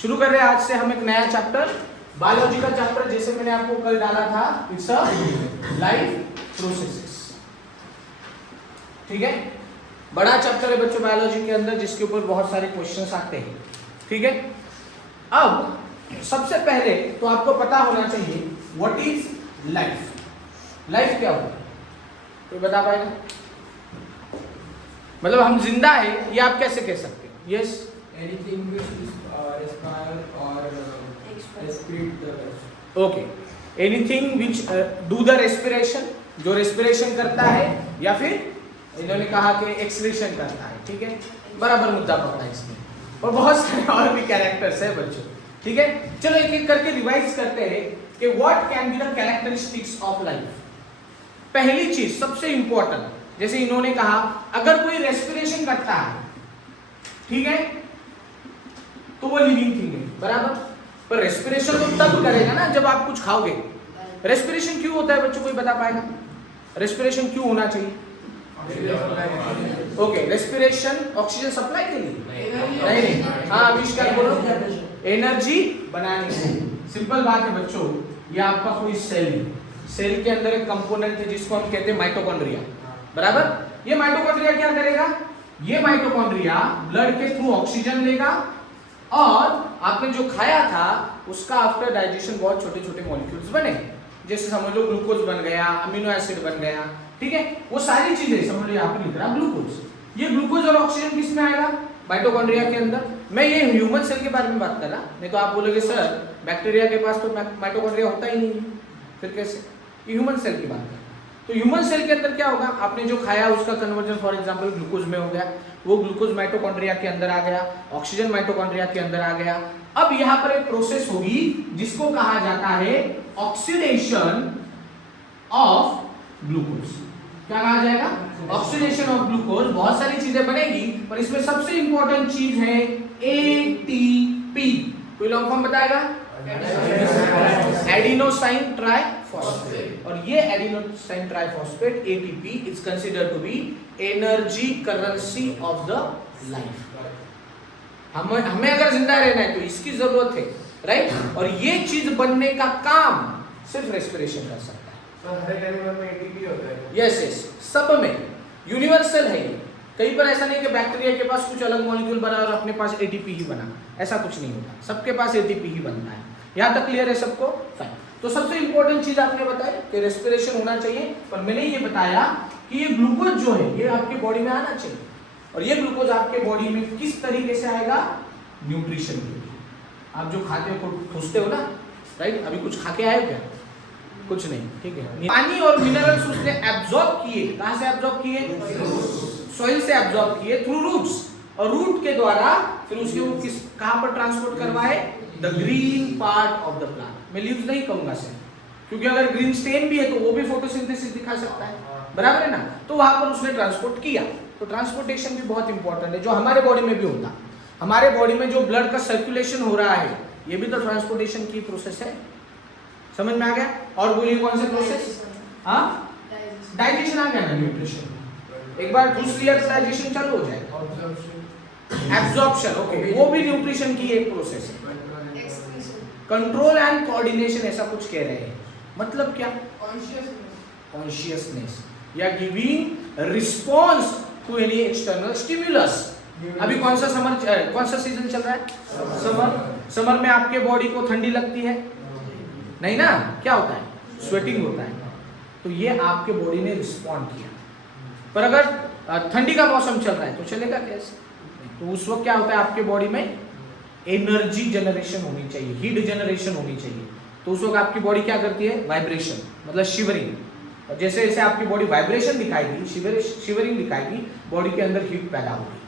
शुरू कर रहे हैं आज से हम एक नया चैप्टर, बायोलॉजी का चैप्टर, जैसे मैंने आपको कल डाला था, इट्स अ लाइफ प्रोसेसेस। ठीक है, बड़ा चैप्टर है बच्चों बायोलॉजी के अंदर, जिसके ऊपर बहुत सारे क्वेश्चंस आते हैं। ठीक है, अब सबसे पहले तो आपको पता होना चाहिए व्हाट इज लाइफ। लाइफ क्या होता है, कोई बता पाएगा? मतलब हम जिंदा है, ये आप कैसे कह सकते हैं? Yes, Anything which is respire or respirate the life. Okay, anything which do the respiration, जो रेस्पिरेशन करता है, या फिर इन्होंने कहा कि एक्सलेशन करता है। ठीक है, बराबर मुद्दा पकड़ा इसमें, और बहुत सारे और भी कैरेक्टर्स है बच्चों। ठीक है, चलो एक एक करके रिवाइज करते हैं कि what can be the characteristics of life. पहली चीज सबसे इंपॉर्टेंट, जैसे इन्होंने कहा अगर कोई रेस्पिरेशन करता है, ठीक है, तो वो लिविंग थिंग है, बराबर। पर रेस्पिरेशन तो तब करेगा ना जब आप कुछ खाओगे। रेस्पिरेशन क्यों होता है बच्चों, कोई बता पाएगा? रेस्पिरेशन क्यों होना चाहिए? ओके, रेस्पिरेशन ऑक्सीजन सप्लाई के लिए नहीं, हाँ आविष्कार बोलो, एनर्जी बनाने के लिए। सिंपल बात है बच्चों, ये आपका कोई सेल के अंदर एक कंपोनेंट है जिसको हम कहते हैं माइटोकॉन्ड्रिया, बराबर। ये माइटोकॉन्ड्रिया क्या करेगा? ये माइटोकॉन्ड्रिया ब्लड के थ्रू ऑक्सीजन लेगा, और आपने जो खाया था उसका आफ्टर डाइजेशन बहुत छोटे छोटे मॉलिक्यूल्स बने, जैसे समझ लो ग्लूकोज बन गया, अमीनो एसिड बन गया। ठीक है, वो सारी चीजें समझ लो, यहाँ पर लिख रहा ग्लूकोज। ये ग्लूकोज और ऑक्सीजन किस में आएगा? माइटोकॉन्ड्रिया के अंदर। मैं ये ह्यूमन सेल के बारे में बात कर रहा, नहीं तो आप बोलोगे सर बैक्टीरिया के पास तो माइटोकॉन्ड्रिया होता ही नहीं है, फिर कैसे? ह्यूमन सेल की बात है। तो ह्यूमन सेल के अंदर क्या होगा? आपने जो खाया उसका कन्वर्जन फॉर एग्जांपल ग्लूकोज में हो गया, वो ग्लूकोज माइटोकॉन्ड्रिया के अंदर आ गया, ऑक्सीजन माइटोकॉन्ड्रिया के अंदर आ गया। अब यहाँ पर एक प्रोसेस होगी जिसको कहा जाता है ऑक्सीडेशन ऑफ ग्लूकोज। क्या कहा जाएगा? Oxidation of glucose. बहुत सारी चीजें बनेगी, पर इसमें सबसे इंपॉर्टेंट चीज है एटीपी। कोई लॉन्ग फॉर्म बताएगा? Adenosine triphosphate. और ये adenosine triphosphate ATP is considered to be energy currency of the life. हमें अगर जिंदा रहना है तो इसकी जरूरत है, राइट। और ये चीज बनने का काम सिर्फ रेस्पिरेशन कर सकता है। तो हर एक एनिमल में एटीपी होता है? यस यस, सब में यूनिवर्सल है ये। कहीं पर ऐसा नहीं कि बैक्टीरिया के पास कुछ अलग मॉलिक्यूल बना और अपने पास एटीपी ही बना, ऐसा कुछ नहीं होता, सबके पास एटीपी ही बनता है। यहाँ तक क्लियर है सबको? फाइन। तो सबसे इंपॉर्टेंट चीज आपने बताई कि रेस्पिरेशन होना चाहिए, पर मैंने ये बताया कि ये ग्लूकोज जो है ये आपके बॉडी में आना चाहिए, और ये ग्लूकोज आपके बॉडी में किस तरीके से आएगा? न्यूट्रिशन के लिए। आप जो खाते हो ठूसते हो ना, राइट, अभी कुछ खा के आए क्या? कुछ नहीं, ठीक है। पानी और मिनरल्स उसने एब्जॉर्ब किए, कहां से एब्जॉर्ब किए? सॉइल से एब्जॉर्ब किए थ्रू रूट्स, और रूट के द्वारा फिर उसके वो किस कहां पर ट्रांसपोर्ट करवाए? The green part of the plant. मैं लीव्स नहीं कहूंगा सर, क्योंकि अगर ग्रीन स्टेन भी है तो वो भी फोटोसिंथेसिस दिखा सकता है, बराबर है ना। तो वहां पर उसने ट्रांसपोर्ट किया। तो ट्रांसपोर्टेशन भी बहुत इंपॉर्टेंट है, जो हमारे बॉडी में भी होता। हमारे बॉडी में जो ब्लड का सर्कुलेशन हो रहा है, ये भी तो ट्रांसपोर्टेशन की प्रोसेस है। समझ में आ गया? और बोलिए कौन से प्रोसेस? हाँ, डाइजेशन आ गया ना, न्यूट्रिशन। एक बार जूस लिया तो डाइजेशन चालू हो जाएगा। एब्जॉर्प्शन, ओके, वो भी न्यूट्रिशन की एक प्रोसेस है। कंट्रोल एंड कोऑर्डिनेशन ऐसा कुछ कह रहे हैं, मतलब क्या? कॉन्शियसनेस या giving response to any external stimulus. अभी कौन सा सीजन चल रहा है? समर में आपके बॉडी को ठंडी लगती है नहीं ना? क्या होता है? स्वेटिंग होता है। तो ये आपके बॉडी ने रिस्पॉन्ड किया। पर अगर ठंडी का मौसम चल रहा है तो चलेगा कैसे? तो उस वक्त क्या होता है? आपके बॉडी में एनर्जी जनरेशन होनी चाहिए, हीट जनरेशन होनी चाहिए। तो उस वक्त आपकी बॉडी क्या करती है? वाइब्रेशन, मतलब शिवरिंग। और जैसे जैसे आपकी बॉडी वाइब्रेशन दिखाएगी, शिवरिंग दिखाएगी, बॉडी के अंदर हीट पैदा होगी,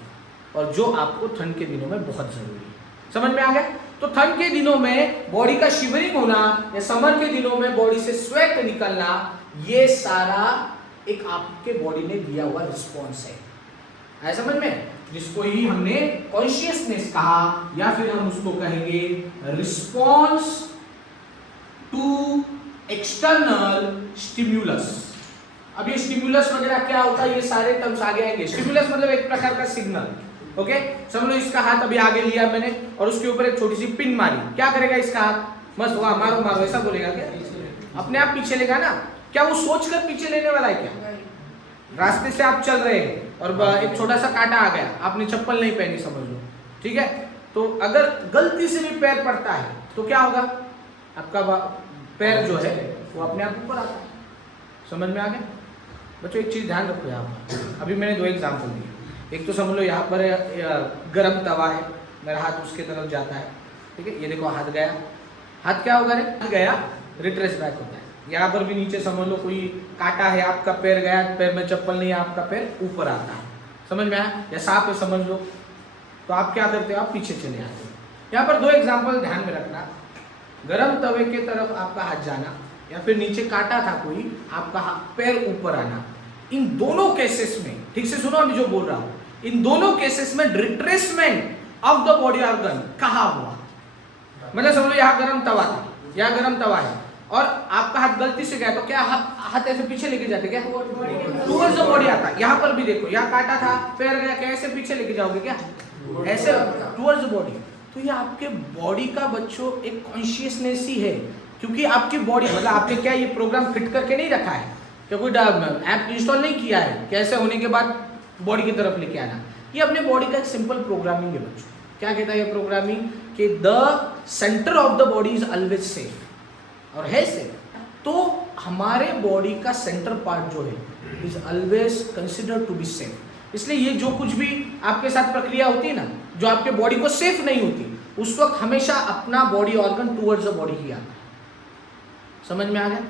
और जो आपको ठंड के दिनों में बहुत जरूरी है। समझ में आ गया? तो ठंड के दिनों में बॉडी का शिवरिंग होना, या समर के दिनों में बॉडी से स्वेट निकलना, ये सारा एक आपके बॉडी ने दिया हुआ रिस्पॉन्स है समझ में, जिसको ही हमने कॉन्शियसनेस कहा, या फिर हम उसको कहेंगे रिस्पॉन्स टू एक्सटर्नल स्टिम्युलस। अब ये स्टिम्युलस वगैरह क्या होता है, ये सारे टर्म्स आगे आएंगे। स्टिम्युलस मतलब एक प्रकार का सिग्नल, ओके, समझ लो इसका हाथ अभी आगे लिया मैंने और उसके ऊपर एक छोटी सी पिन मारी, क्या करेगा इसका हाथ? मस्त वाह मारो मारो ऐसा बोलेगा क्या? अपने आप पीछे लेगा ना। क्या वो सोचकर पीछे लेने वाला है क्या? रास्ते से आप चल रहे हैं और एक छोटा सा कांटा आ गया, आपने चप्पल नहीं पहनी समझ लो, ठीक है, तो अगर गलती से भी पैर पड़ता है तो क्या होगा? आपका पैर जो है वो अपने आप ऊपर आता है। समझ में आ गया बच्चों? एक चीज ध्यान रखो यहाँ पर, अभी मैंने 2 एग्जाम्पल दिए। एक तो समझ लो यहाँ पर गरम तवा है, मेरा हाथ उसके तरफ जाता है, ठीक है, ये देखो हाथ गया, हाथ क्या होगा रे? हाथ गया, रिट्रेस बैक होता है। यहाँ पर भी नीचे समझ लो कोई कांटा है, आपका पैर गया, पैर में चप्पल नहीं है, आपका पैर ऊपर आता है। समझ में आया? या सांप है समझ लो, तो आप क्या करते हो? आप पीछे चले आते हो। यहाँ पर 2 एग्जाम्पल ध्यान में रखना, गरम तवे के तरफ आपका हाथ जाना या फिर नीचे कांटा था कोई, आपका पैर ऊपर आना। इन दोनों केसेस में, ठीक से सुनो अभी जो बोल रहा हूं, इन दोनों केसेस में retracement of the body organ कहाँ हुआ? मतलब समझ लो यहाँ गरम तवा था, यहाँ गरम तवा है और आपका हाथ गलती से गया, तो क्या हाथ ऐसे पीछे लेके जाते क्या? टूवर्ड्स द बॉडी आता है। यहाँ पर भी देखो, यहाँ काटा था, पैर गया, क्या ऐसे पीछे लेके जाओगे क्या? ऐसे टूवर्ड्स द बॉडी। तो ये आपके बॉडी का बच्चों एक कॉन्शियसनेस ही है, क्योंकि आपकी बॉडी मतलब आपने क्या ये प्रोग्राम फिट करके नहीं रखा है, क्या कोई ऐप इंस्टॉल नहीं किया है कैसे होने के बाद बॉडी की तरफ लेके आना। ये अपने बॉडी का एक सिंपल प्रोग्रामिंग है बच्चों। क्या कहता है ये प्रोग्रामिंग? कि the centre of the body is always safe, और है सेफ। तो हमारे बॉडी का सेंटर पार्ट जो है is always considered to be safe. इसलिए ये जो कुछ भी आपके साथ प्रक्रिया होती है ना, जो आपके बॉडी को सेफ नहीं होती, उस वक्त हमेशा अपना body organ towards the body ही आता है। समझ में आ गया?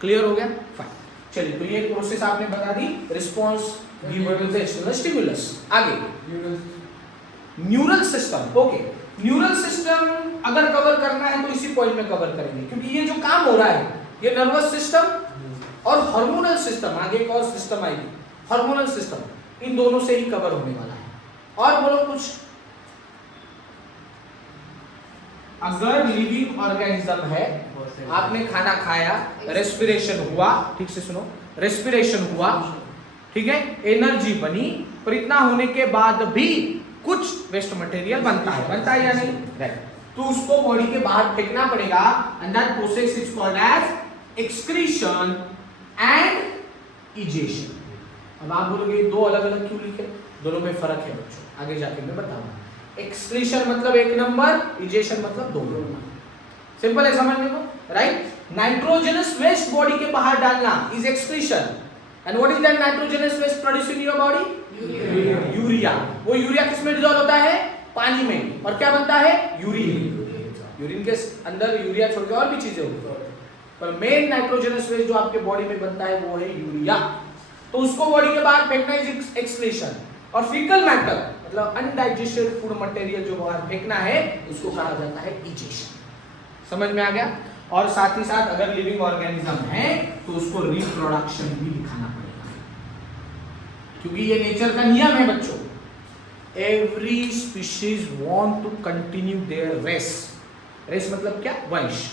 क्लियर हो गया? फाइन। चलिए, तो ये प्रोसेस आपने बता दी, response given with external stimulus. आगे neural system. Okay, neural system अगर कवर करना है तो इसी पॉइंट में कवर करेंगे, क्योंकि ये जो काम हो रहा है ये नर्वस सिस्टम और हार्मोनल सिस्टम, आगे एक और सिस्टम आएगी हार्मोनल सिस्टम, इन दोनों से ही कवर होने वाला है। और बोलो कुछ, अगर लिविंग ऑर्गेनिज्म है, आपने खाना खाया, रेस्पिरेशन हुआ, ठीक से सुनो, रेस्पिरेशन हुआ, ठीक है, एनर्जी बनी, पर इतना होने के बाद भी कुछ वेस्ट मटेरियल बनता है या नहीं? राइट। तो उसको बॉडी के बाहर फेंकना पड़ेगा, and that process is called as excretion and egestion. अब आप बोलोगे दो अलग अलग क्यों लिखे? दोनों में फर्क है बच्चों, आगे जाके मैं बताऊंगा। एक्सक्रीशन मतलब 1 नंबर, इजेशन मतलब 2 नंबर। सिंपल है समझने को, राइट? नाइट्रोजनस वेस्ट बॉडी के बाहर डालना is excretion, and what is that nitrogenous waste produce in your body? Urea. वो यूरिया किस में डिसॉल्व होता है? पानी में, और क्या बनता है? यूरिन। यूरिन के अंदर यूरिया छोड़ के और भी चीजें होती है, पर मेन नाइट्रोजनस वेस्ट जो आपके बॉडी में बनता है वो है यूरिया। तो उसको बॉडी के बाहर फेंकना इज एक्सक्रीशन। और फीकल मैटर मतलब अनडाइजेस्टेड फूड मटेरियल जो बाहर फेंकना है उसको कहा जाता है इजेशन। समझ में आ गया? और साथ ही साथ अगर लिविंग ऑर्गेनिज्म है तो उसको रिप्रोडक्शन भी दिखाना पड़ेगा, क्योंकि ये नेचर का नियम है बच्चों। Every species want to continue their race. Race मतलब क्या? वंश।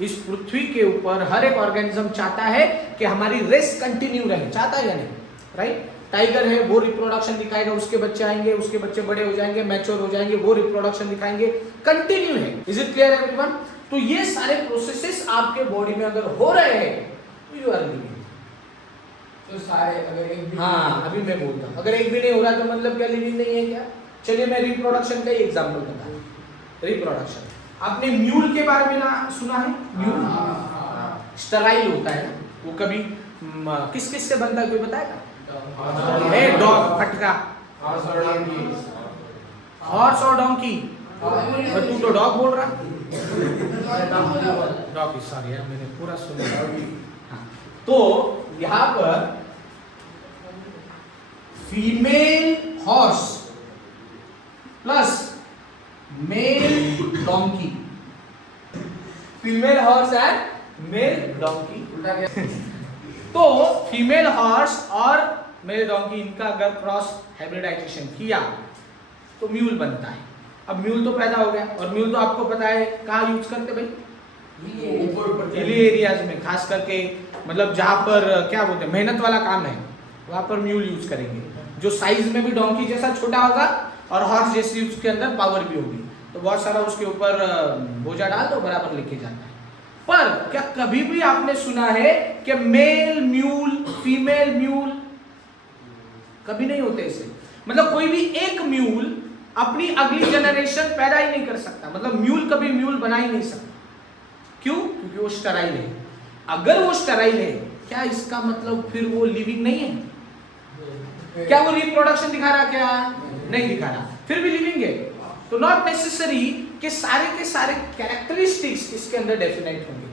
इस पृथ्वी के ऊपर हर एक ऑर्गेनिज्म चाहता है कि हमारी रेस कंटिन्यू रहे, चाहता है या नहीं? राइट? टाइगर है, वो रिप्रोडक्शन दिखाएगा, उसके बच्चे आएंगे, उसके बच्चे बड़े हो जाएंगे, मैच्योर हो जाएंगे, वो रिप्रोडक्शन दिखाएंगे, कंटिन्यू है। Is it clear everyone? तो ये सारे प्रोसेसेस आपके बॉडी में अगर हो रहे हैं तो यू आर लिविंग। तो सारे अगर एक भी, हाँ अभी मैं बोलता हूँ, अगर एक भी नहीं हो रहा तो मतलब क्या लिविंग नहीं है क्या? चलिए मैं रिप्रोडक्शन का ही एग्जाम्पल बता दूं। रिप्रोडक्शन, आपने म्यूल के बारे में ना सुना है? म्यूल स्टराइल होता है ना, वो कभी किस किस से बनता है कोई बताएगा? डॉग, फटका, हॉर्स और डोंकी। और तू तो डॉग बोल रहा, डॉग, सॉरी यार मैंने पूरा सुना। हाँ, तो यहाँ पर female horse plus mail donkey, female horse and mail donkey. तो फीमेल हॉर्स और मेल डोंकी, इनका अगर क्रॉस हाइब्रिडाइजेशन किया तो म्यूल बनता है। अब म्यूल तो पैदा हो गया, और म्यूल तो आपको पता है कहाँ यूज करते भाई? हिली एरियाज में, खास करके मतलब जहाँ पर क्या बोलते हैं मेहनत वाला काम है, वहाँ पर म्यूल यूज करेंगे। जो साइज में भी डोंकी जैसा छोटा होगा और हॉर्स जैसी उसके अंदर पावर भी होगी, तो बहुत सारा उसके ऊपर बोझा डाल दो, बराबर लेके जाता है। पर क्या कभी भी आपने सुना है कि मेल म्यूल फीमेल म्यूल? कभी नहीं होते इसे। मतलब कोई भी एक म्यूल अपनी अगली जनरेशन पैदा ही नहीं कर सकता, मतलब म्यूल कभी म्यूल बना ही नहीं सकता। क्यों? क्योंकि वो स्टेराइल है। अगर वो स्टेराइल है, क्या इसका मतलब फिर वो लिविंग नहीं है? क्या वो रिप्रोडक्शन दिखा रहा? क्या नहीं दिखा रहा, फिर भी लिविंग है। तो नॉट नेसेसरी कि सारे के सारे कैरेक्टरिस्टिक्स इसके अंदर डेफिनाइट होंगे।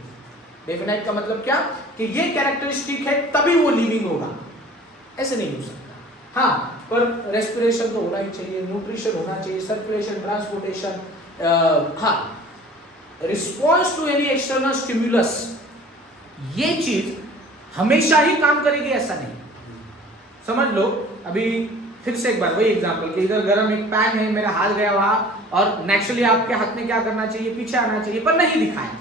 डेफिनाइट का मतलब क्या? कि ये कैरेक्टरिस्टिक है तभी वो लिविंग होगा, ऐसे नहीं हो सकता। हाँ, पर रेस्पिरेशन तो होना ही चाहिए, न्यूट्रिशन होना चाहिए, सर्कुलेशन, ट्रांसपोर्टेशन, हाँ, response to any external stimulus, ये चीज हमेशा ही काम करेगी ऐसा नहीं। समझ लो, अभी फिर से एक बार वही एग्जांपल कि इधर गर्म एक पैन है, मेरा हाथ गया वहां, और नेचुरली आपके हाथ में क्या करना चाहिए? पीछे आना चाहिए, पर नहीं दिखाया,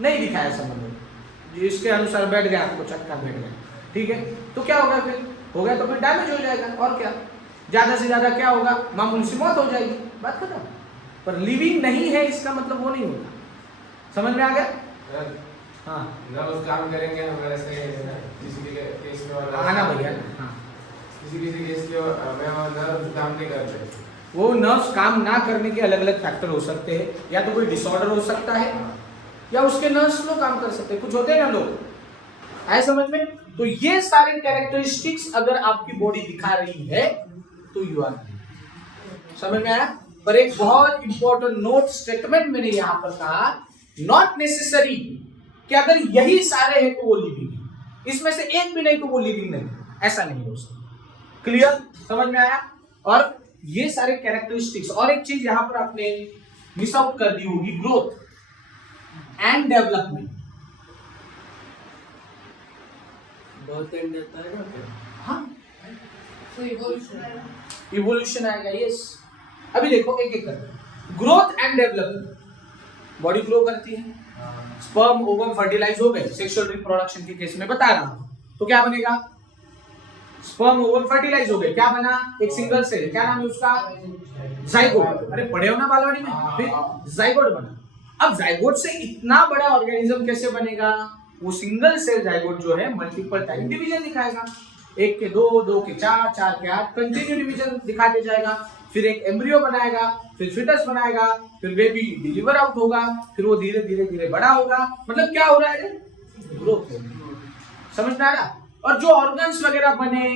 नहीं दिखाया। समझ लो इसके अनुसार बैठ गया, आपको चटका बैठ गया, ठीक है, तो क्या होगा? फिर हो गया तो फिर डैमेज हो जाएगा, और क्या, ज्यादा से ज्यादा क्या होगा? मामूली सी मौत हो जाएगी, बात खत्म। पर लिविंग नहीं है इसका मतलब वो नहीं होता। समझ में आ गया? हाँ, नर्व्स काम करेंगे अगर ऐसे किसी के केस में आना भैया। हाँ, किसी केस में नर्व्स काम नहीं कर रहे, वो नर्व्स काम ना करने के अलग अलग फैक्टर हो सकते हैं, या तो कोई डिसऑर्डर हो सकता है, या उसके नर्व्स स्लो काम कर सकते हैं, कुछ होते हैं ना लोग, आए समझ में? तो ये सारे कैरेक्टरिस्टिक्स अगर आपकी बॉडी दिखा रही है तो यू आर, समझ में आया? पर एक बहुत इंपॉर्टेंट नोट स्टेटमेंट मैंने यहां पर कहा, नॉट नेसेसरी कि अगर यही सारे हैं तो वो लिविंग है, इसमें से एक भी नहीं तो वो लिविंग नहीं, ऐसा नहीं हो सकता। क्लियर? समझ में आया? और ये सारे कैरेक्टरिस्टिक्स, और एक चीज यहां पर आपने मिस आउट कर दी होगी, ग्रोथ एंड डेवलपमेंट। बहुत एंड देता है ना फिर। हाँ, तो इवोल्यूशन आएगा, यस। अभी देखो एक एक कर, growth and development, body grow करती है, स्पर्म ओवम फर्टिलाइज हो गए, सेक्सुअल रिप्रोडक्शन के केस में बता रहा हूं, तो क्या बनेगा? स्पर्म ओवम फर्टिलाइज हो गए, क्या बना? एक सिंगल सेल, क्या नाम है उसका? जाइगोट। अरे पढ़े हो ना बालवाड़ी में? फिर जाइगोट बना। अब जाइगोट से इतना बड़ा ऑर्गेनिज्म कैसे बनेगा? वो सिंगल सेल जाइगोट जो है मल्टीपल टाइम डिवीजन दिखाएगा, 1 के 2, 2 के 4, 4 के 8, कंटिन्यू डिवीजन दिखाते जाएगा, फिर एक एम्ब्रियो बनाएगा, फिर फिटस बनाएगा, फिर बेबी डिलीवर आउट होगा, फिर वो धीरे धीरे धीरे बड़ा होगा। मतलब क्या हो रहा है? ग्रोथ हो रही है। समझ में आ रहा? और जो ऑर्गन्स वगैरह बने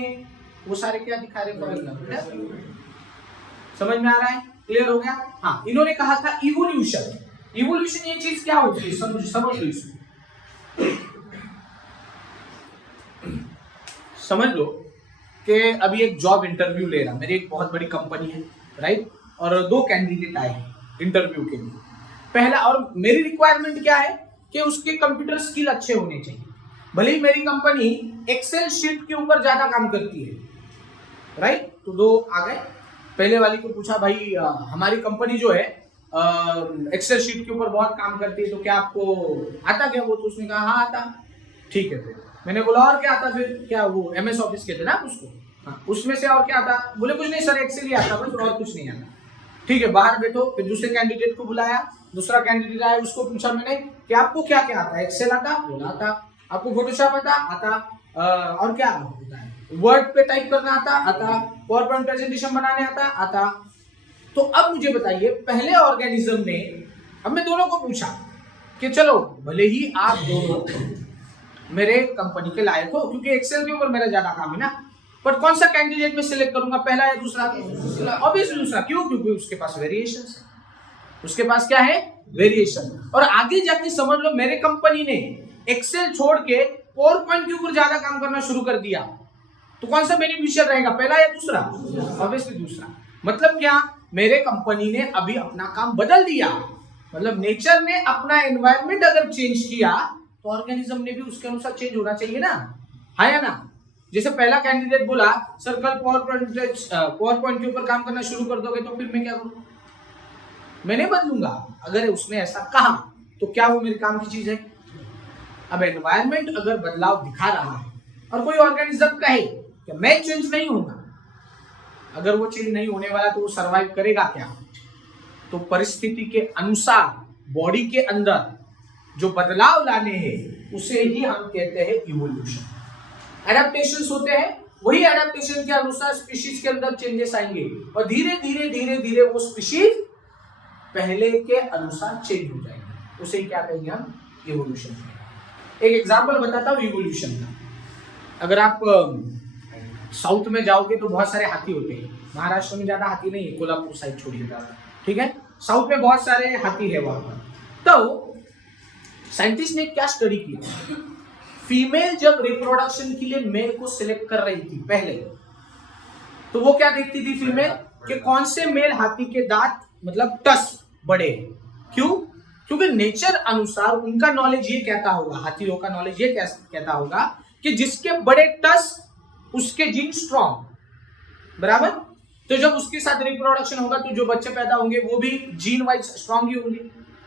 वो सारे क्या दिखा रहे हैं? समझ में आ रहा है? क्लियर हो गया? हाँ, इन्होंने कहा था इवोल्यूशन। इवोल्यूशन ये चीज क्या होती है? समझ लो इसको। समझ लो कि अभी एक जॉब इंटरव्यू ले रहा, मेरी एक बहुत बड़ी कंपनी है, राइट, और 2 कैंडिडेट आए इंटरव्यू के लिए। पहला, और मेरी रिक्वायरमेंट क्या है कि उसके कंप्यूटर स्किल अच्छे होने चाहिए। भले ही मेरी कंपनी एक्सेल शीट के ऊपर ज्यादा काम करती है, राइट, तो 2 आ गए। पहले वाली को पूछा, भाई हमारी कंपनी जो है एक्सेल शीट के ऊपर बहुत काम करती है, तो क्या आपको आता क्या? वो तो उसने कहा हाँ आता। ठीक है, फिर मैंने बोला और क्या आता? फिर क्या वो MS ऑफिस कहते ना उसको, हाँ, उसमें से और क्या आता? बोले कुछ नहीं सर, एक्सेल ही आता बस, और कुछ नहीं आता। ठीक है, बाहर बैठो। फिर दूसरे कैंडिडेट को बुलाया, दूसरा कैंडिडेट आया, उसको पूछा मैंने कि आपको क्या क्या आता? एक्सेल आता? बोला आता। आपको फोटोशॉप आता? और क्या होता है? वर्ड पे टाइप करना आता? पावर पॉइंट प्रेजेंटेशन बनाने आता? तो अब मुझे बताइए, पहले ऑर्गेनिज्म ने, अब मैं दोनों को पूछा कि चलो भले ही आप दोनों मेरे कंपनी के लायक हो, क्योंकि एक्सेल के ऊपर मेरा ज्यादा काम है ना, पर कौन सा कैंडिडेट में सिलेक्ट करूंगा, पहला या दूसरा? ऑब्वियसली दूसरा। क्यों? क्योंकि उसके पास वेरिएशन है, उसके पास क्या है? वेरिएशन। और आगे जाके समझ लो, मेरे कंपनी ने एक्सेल छोड़ के पावर पॉइंट के ऊपर ज्यादा काम करना शुरू कर दिया, तो कौन सा बेनिफिशियल रहेगा, पहला या दूसरा? ऑब्वियसली दूसरा। मतलब क्या? मेरे कंपनी ने अभी अपना काम बदल दिया, मतलब नेचर ने अपना एनवायरनमेंट अगर चेंज किया तो ऑर्गेनिज्म ने भी उसके अनुसार चेंज होना चाहिए ना, है या ना? जैसे पहला कैंडिडेट बोला सर कल पावर पॉइंट के ऊपर काम करना शुरू कर दोगे, तो फिर मैं क्या करूं? मैं नहीं बदलूंगा। अगर उसने ऐसा कहा तो क्या वो मेरे काम की चीज है? अब एनवायरनमेंट अगर बदलाव दिखा रहा है और कोई ऑर्गेनिज्म कहे कि मैं चेंज नहीं होगा, अगर वो चेंज नहीं होने वाला तो वो सरवाइव करेगा क्या? तो परिस्थिति के अनुसार बॉडी के अंदर जो बदलाव लाने हैं उसे ही हम कहते हैं इवोल्यूशन। एडेप्टेशंस होते हैं, वही एडेप्टेशन के अनुसार स्पीशीज के अंदर चेंजेस आएंगे और धीरे धीरे धीरे धीरे वो स्पीशीज पहले के अनुसार चेंज हो जाएंगे, उसे क्या कहेंगे हम? इवोल्यूशन। एक एग्जांपल बताता हूँ इवोल्यूशन का। अगर आप साउथ में जाओगे तो बहुत सारे हाथी होते हैं। महाराष्ट्र में ज्यादा हाथी नहीं है, कोल्हापुर साइड छोड़िए, ठीक है। साउथ में बहुत सारे हाथी है वहां पर। तो साइंटिस्ट ने क्या स्टडी किया, फीमेल जब रिप्रोडक्शन के लिए मेल को सिलेक्ट कर रही थी पहले, तो वो क्या देखती थी फीमेल कि कौन से मेल हाथी के दांत मतलब टस बड़े। क्यों? क्योंकि नेचर अनुसार उनका नॉलेज ये कहता होगा, हाथियों का नॉलेज ये कहता होगा कि जिसके बड़े टस उसके जीन स्ट्रॉन्ग, बराबर। तो जब उसके साथ रिप्रोडक्शन होगा तो जो बच्चे पैदा होंगे वो भी जीन वाइज स्ट्रॉन्ग ही होंगे,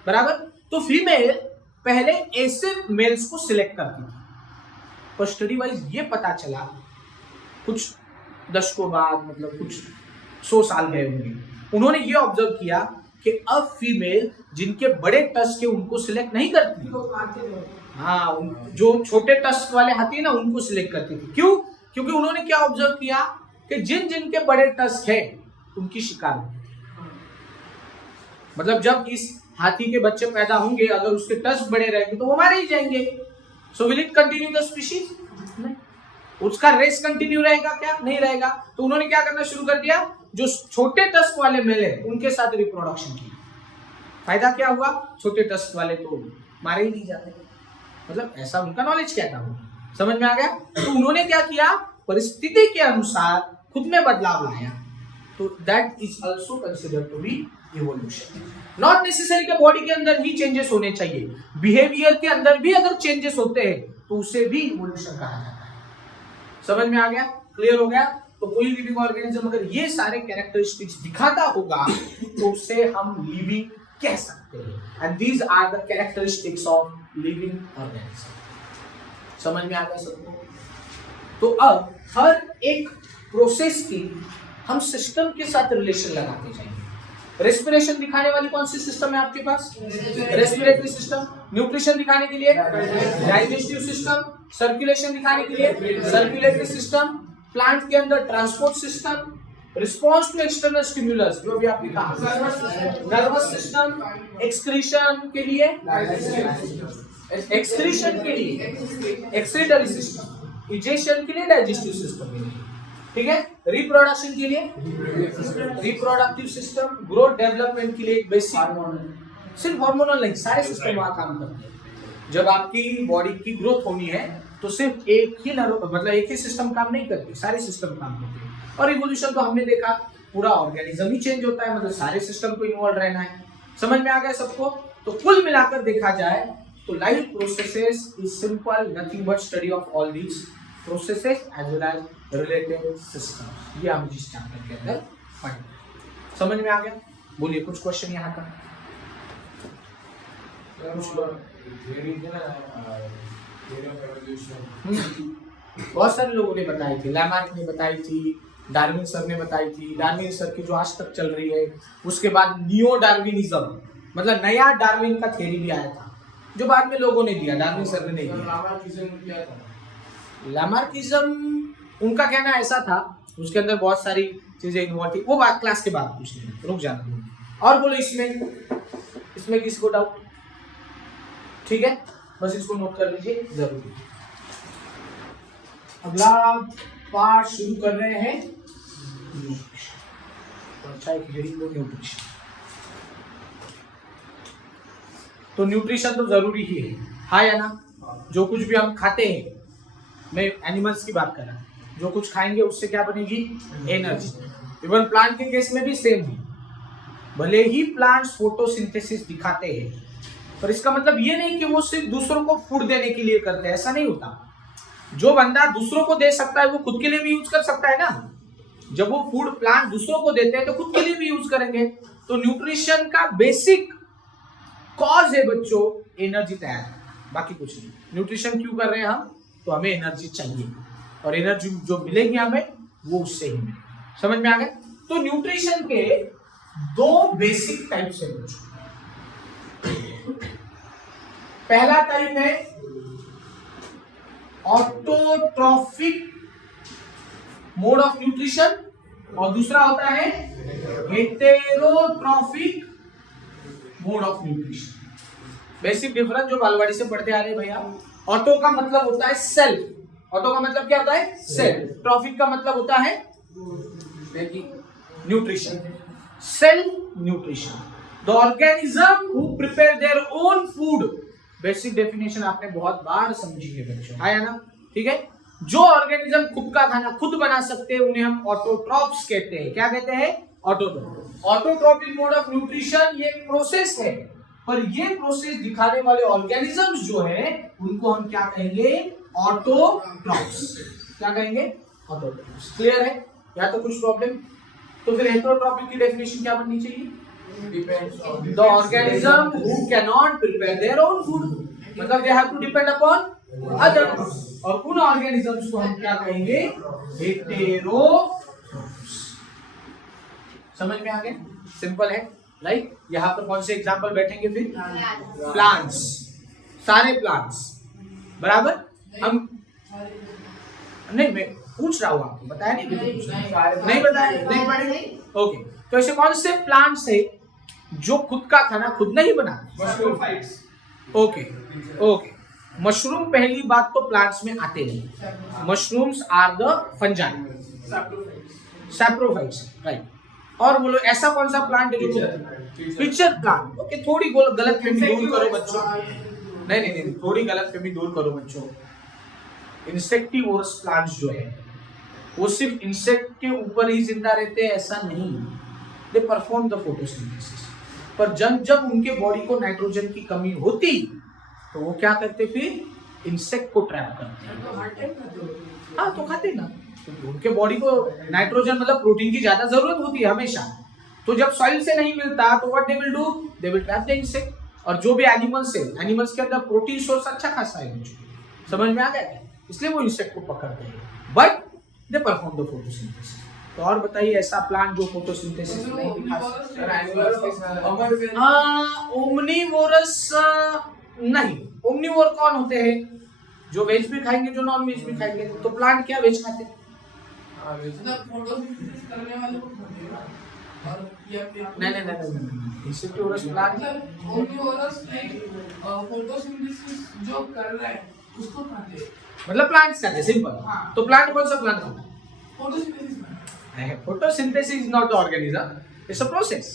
बराबर। तो फीमेल पहले ऐसे मेल्स को सिलेक्ट करती थी, पर स्टडी वाइज ये पता चला कुछ दशकों बाद, मतलब कुछ 100 साल गए होंगे, उन्होंने ये ऑब्जर्व किया कि अब फीमेल जिनके बड़े टस्क के उनको सिलेक्ट नहीं करती, हाँ, जो छोटे टस्क वाले हाथी है ना उनको सिलेक्ट करती थी। क्यों? क्योंकि उन्होंने क्या ऑब्जर्व किया कि जिनके बड़े टस्क है उनकी शिकार होती थी। मतलब जब इस हाथी के बच्चे पैदा होंगे, अगर उसके टस्क बड़े रहेंगे तो वो मारे ही जाएंगे। So will it continue the species? नहीं, उसका रेस कंटिन्यू रहेगा क्या? नहीं रहेगा। तो उन्होंने क्या करना शुरू कर दिया, जो छोटे टस्क वाले मेल है उनके साथ रिप्रोडक्शन की। फायदा क्या हुआ? छोटे टस्क वाले तो मारे ही नहीं जाते। मतलब ऐसा उनका नॉलेज कहता होगा। समझ में आ गया? तो उन्होंने क्या किया, परिस्थिति के अनुसार खुद में बदलाव लाया। तो that is also considered to be evolution. Not necessary के बॉडी के अंदर ही चेंजेस होने चाहिए, बिहेवियर के अंदर भी अगर चेंजेस होते हैं तो उसे भी इवोल्यूशन कहा जाता है। समझ में आ गया? क्लियर हो गया? तो कोई लिविंग ऑर्गेनिज्म अगर ये सारे कैरेक्टरिस्टिक्स दिखाता होगा तो उसे हम लिविंग कह सकते हैं। And these are the characteristics of living organism. समझ में आ गया सबको? तो अब हर एक प्रोसेस की हम सिस्टम के साथ रिलेशन लगाते जाएंगे। रेस्पिरेशन दिखाने वाली कौन सी सिस्टम है आपके पास? Respiratory system. न्यूट्रिशन दिखाने के लिए डाइजेस्टिव सिस्टम। सर्कुलेशन दिखाने के लिए सर्कुलेटरी सिस्टम। प्लांट के अंदर transport system. Response to external stimulus, जो भी आपने कहा, नर्वस सिस्टम। एक्सक्रीशन के लिए, एक्सक्रीशन के लिए एक्सक्रीटरी सिस्टम। इजेशन के लिए डाइजेस्टिव सिस्टम के लिए, ठीक है। रिप्रोडक्शन के लिए रिप्रोडक्टिव सिस्टम। ग्रोथ डेवलपमेंट के लिए बेसिक, सिर्फ हार्मोनल नहीं, सारे सिस्टम वहां काम करते हैं। जब आपकी बॉडी की ग्रोथ होनी है तो सिर्फ एक ही मतलब एक ही सिस्टम काम नहीं करते, सारे सिस्टम काम करते हैं। और इवोल्यूशन तो हमने देखा पूरा ऑर्गेनिज्म ही चेंज होता है, मतलब सारे सिस्टम को इन्वॉल्व रहना है। समझ में आ गया सबको? तो कुल मिलाकर देखा जाए तो life processes is simple, nothing but study of all these processes as well as related system. ये हम जिस चैप्टर के अंदर पढ़े। समझ में आ गया? बोलिए कुछ क्वेश्चन यहाँ का। बहुत सारे लोगों ने बताई थी, लैमार्क ने बताई थी, डार्विन सर ने बताई थी। डार्विन सर की जो आज तक चल रही है, उसके बाद नियो डार्विनिज्म, मतलब नया डार्विन का थ्योरी भी आया था जो बाद में लोगों ने दिया, डार्विन सर ने नहीं दिया। लैमार्किज्म उनका कहना ऐसा था, उसके अंदर बहुत सारी चीजें इन्वॉल्व थी, वो बात क्लास के बाद पूछ लेना, रुक जाना। और बोलो इसमें किसी को डाउट? ठीक है, बस इसको नोट कर लीजिए जरूरी। अगला पार्ट शुरू कर रहे हैं न्यूट्रिशन। तो न्यूट्रिशन तो जरूरी ही है, हाँ या ना? जो कुछ भी हम खाते हैं, मैं एनिमल्स की बात कर रहा हूँ, जो कुछ खाएंगे उससे क्या बनेगी? एनर्जी। इवन प्लांट के केस में भी सेम है। भले ही प्लांट्स फोटोसिंथेसिस दिखाते हैं, पर इसका मतलब ये नहीं कि वो सिर्फ दूसरों को फूड देने के लिए करते हैं, ऐसा नहीं होता। जो बंदा दूसरों को दे सकता है वो खुद के लिए भी यूज कर सकता है ना। जब वो फूड प्लांट दूसरों को देते हैं तो खुद के लिए भी यूज करेंगे। तो न्यूट्रिशन का बेसिक कॉज है बच्चों एनर्जी तैयार करना, बाकी कुछ नहीं। न्यूट्रिशन क्यों कर रहे हैं हम? तो हमें एनर्जी चाहिए, और एनर्जी जो मिलेगी हमें वो उससे ही मिलेगी। समझ में आ गया? तो न्यूट्रिशन के दो बेसिक टाइप्स है बच्चों। पहला टाइप है ऑटोट्रॉफिक मोड ऑफ न्यूट्रिशन और दूसरा होता है heterotrophic mode of nutrition. Basic difference जो बालवाड़ी से पढ़ते आ रहे हैं भैया। ऑटो का मतलब होता है सेल्फ, ऑटो का मतलब क्या होता है? सेल्फ। ट्रॉफिक का मतलब होता है nutrition, self nutrition, the organism who prepare their own food. Basic definition आपने बहुत बार समझी है बच्चों, आया ना? ठीक है, जो ऑर्गेनिज्म खुद का खाना खुद बना सकते हैं उन्हें हम ऑटोट्रॉफ्स कहते हैं। क्या कहते हैं? Autotroph. Autotrophic mode of nutrition ये एक प्रोसेस है, पर ये प्रोसेस दिखाने वाले ऑर्गेनिजम्स जो है उनको हम क्या कहेंगे? ऑटोट्रॉफ्स। क्या कहेंगे? ऑटोट्रॉफ्स। क्लियर है? या तो कुछ प्रॉब्लम? तो फिर हेटेरोट्रॉफिक की डेफिनेशन क्या बननी चाहिए? The organism who can not prepare their own food, मतलब they have to depend upon others. और उन ऑर्गेनिजम्स को हम क्या कहेंगे? हेटेरोट्रॉफ्स। समझ में आ गया? सिंपल है, राइट? यहाँ पर कौन से एग्जाम्पल बैठेंगे फिर? प्लांट्स, सारे प्लांट्स, बराबर। हम नहीं, मैं पूछ रहा हूँ आपको, बताया नहीं? नहीं बताया, नहीं पढ़ेंगे? ओके, तो ऐसे कौन से प्लांट्स है जो खुद का खाना खुद नहीं बनाते? ओके ओके, मशरूम पहली बात तो प्लांट्स में आते नहीं। Mushrooms are the fungi, saprophytes, right. और बोलो ऐसा कौन सा प्लांट है जो? Pitcher plant. ओके, थोड़ी गलतफहमी दूर करो बच्चों। नहीं, थोड़ी गलतफहमी दूर करो बच्चों। इंसेक्टिवोरस प्लांट्स जो है वो सिर्फ इंसेक्ट के ऊपर ही जिंदा रहते हैं ऐसा नहीं, दे परफॉर्म द फोटोसिंथेसिस। पर जब उनके बॉडी को नाइट्रोजन की कमी होती तो वो क्या करते? फिर इंसेक्ट को ट्रैप करते हैं। हाँ, तो खाते ना, तो उनके बॉडी को नाइट्रोजन मतलब प्रोटीन की ज्यादा जरूरत होती है हमेशा। तो जब सॉइल से नहीं मिलता तो what they will do? They will trap the insect. और जो भी एनिमल्स है, एनिमल्स के अंदर प्रोटीन सोर्स अच्छा खासा है, समझ में आ गया? इसलिए वो इंसेक्ट को पकड़ते हैं, but they perform the photosynthesis. तो और बताइए ऐसा प्लांट जो फोटोसिंथेसिस नहीं दिखा सकता? ओमनीवोरस नहीं। ओमनीवोर कौन होते हैं? जो वेज भी खाएंगे, जो नॉन वेज भी खाएंगे। तो प्लांट क्या वेज खाते हैं? नहीं, इंसेक्टिवोरस प्लांट फोटोसिंथेसिस जो कर रहा है उसको खाते हैं, मतलब प्लांट्स खाते हैं, सिंपल। हाँ। तो प्लांट कौन सा प्लांट खाता है? फोटोसिंथेसिस में photosynthesis is not the organism, it's a process.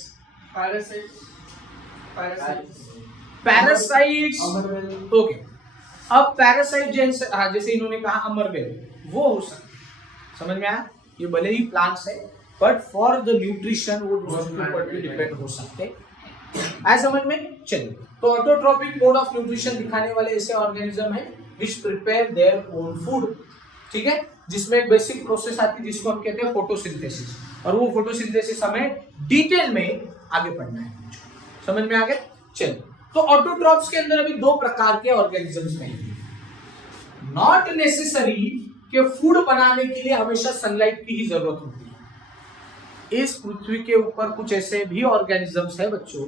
Parasites, okay. अब पैरासाइट जैसे इन्होंने कहा अमरवेल, वो हो सकते, समझ में आया? ये भले ही प्लांट्स है, बट फॉर द न्यूट्रिशन वो दूसरे के ऊपर भी डिपेंड हो सकते हैं। आया समझ में? चलिए, तो ऑटोट्रॉफिक मोड ऑफ न्यूट्रिशन दिखाने वाले ऐसे ऑर्गेनिज्म है which prepare their own food, ठीक है? जिसमें एक बेसिक प्रोसेस आती है जिसको हम कहते हैं फोटोसिंथेसिस, और वो फोटोसिंथेसिस हमें डिटेल में आगे पढ़ना है। समझ में आ गया? चलिए, तो ऑटोट्रॉफ्स के अंदर अभी दो प्रकार के ऑर्गेनिजम्स हैं। नॉट नेसेसरी कि फूड बनाने के लिए हमेशा सनलाइट की ही जरूरत होती है। इस पृथ्वी के ऊपर कुछ ऐसे भी ऑर्गेनिजम्स है बच्चों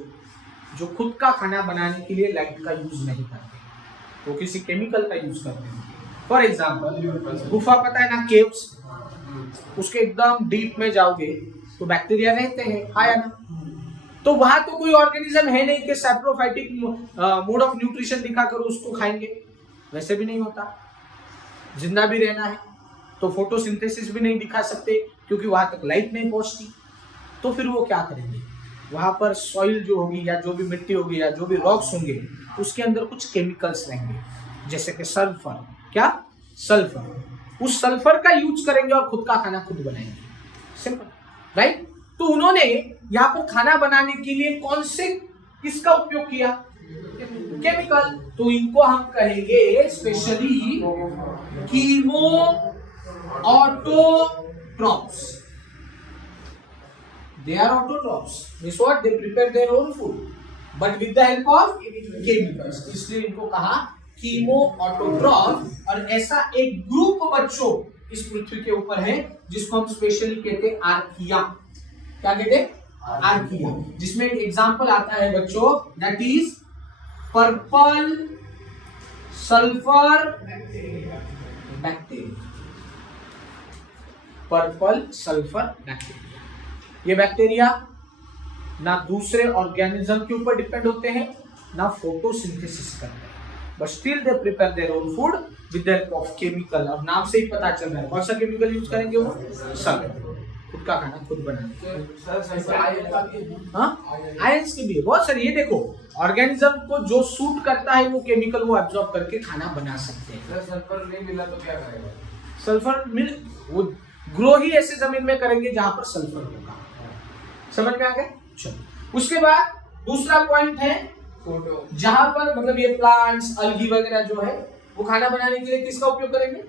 जो खुद का खाना बनाने के लिए लाइट का यूज नहीं करते, वो किसी केमिकल का यूज करते हैं। फॉर एग्जाम्पल, गुफा पता है ना, केव्स, उसके एकदम डीप में जाओगे तो बैक्टीरिया रहते हैं, हाँ या ना? तो वहां तो कोई ऑर्गेनिज्म है नहीं कि सैप्रोफाइटिक मोड ऑफ न्यूट्रिशन दिखाकर उसको खाएंगे, वैसे भी नहीं होता। जिंदा भी रहना है तो फोटोसिंथेसिस भी नहीं दिखा सकते क्योंकि वहां तक लाइट नहीं पहुंचती। तो फिर वो क्या करेंगे? वहां पर सॉइल जो होगी या जो भी मिट्टी होगी या जो भी रॉक्स होंगे उसके अंदर कुछ केमिकल्स रहेंगे, जैसे कि सल्फर। क्या? सल्फर। उस सल्फर का यूज करेंगे और खुद का खाना खुद बनाएंगे, सिंपल, राइट? तो उन्होंने यहाँ पर खाना बनाने के लिए किसका उपयोग किया? केमिकल। तो इनको हम कहेंगे specially chemo autotrophs. They are autotrophs. Means what? They prepare their own food, but with the help of chemicals. इसलिए इनको कहा कीमो ऑटोट्रॉफ। और ऐसा एक ग्रुप बच्चों इस पृथ्वी के ऊपर है, जिसको हम स्पेशली कहते हैं आर्किया। क्या कहते हैं? आर्किया। जिसमें एक एग्जांपल आता है बच्चों, that is purple sulphur bacteria. Purple sulphur bacteria. ये बैक्टीरिया ना दूसरे ऑर्गेनिज्म के ऊपर डिपेंड होते हैं, ना फोटोसिंथेसिस करते हैं, but still they prepare their own food with the help of chemical. और नाम से ही पता चल रहा है कौन सा केमिकल यूज करेंगे वो? सल्फर। खुद का खाना खुद बनाना। आयंस के भी बहुत सारे। ये देखो, ऑर्गेनिज्म को जो सूट करता है वो केमिकल वो एब्जॉर्ब करके खाना बना सकते हैं। सल्फर नहीं मिला तो क्या करेगा? सल्फर मिल वो ग्रो ही ऐसे जमीन में करेंगे जहां पर सल्फर होगा। समझ में आ गए? चलो, उसके बाद दूसरा पॉइंट है फोटो, जहां पर मतलब ये प्लांट्स अलगी वगैरह जो है वो खाना बनाने के लिए किसका उपयोग करेंगे?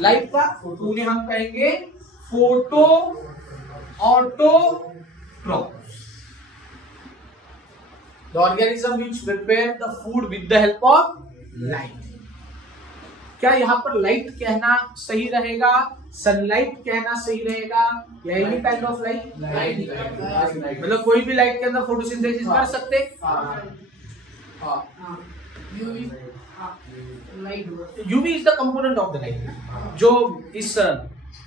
लाइट का। उन्हें हम कहेंगे photo autotrophs, the organism which prepare the food with the help of light. क्या यहाँ पर लाइट कहना सही रहेगा, सनलाइट कहना सही रहेगा, या any kind of light? Light मतलब कोई भी लाइट के अंदर फोटोसिंथेसिस कर सकते? UV is the component of the light, जो इस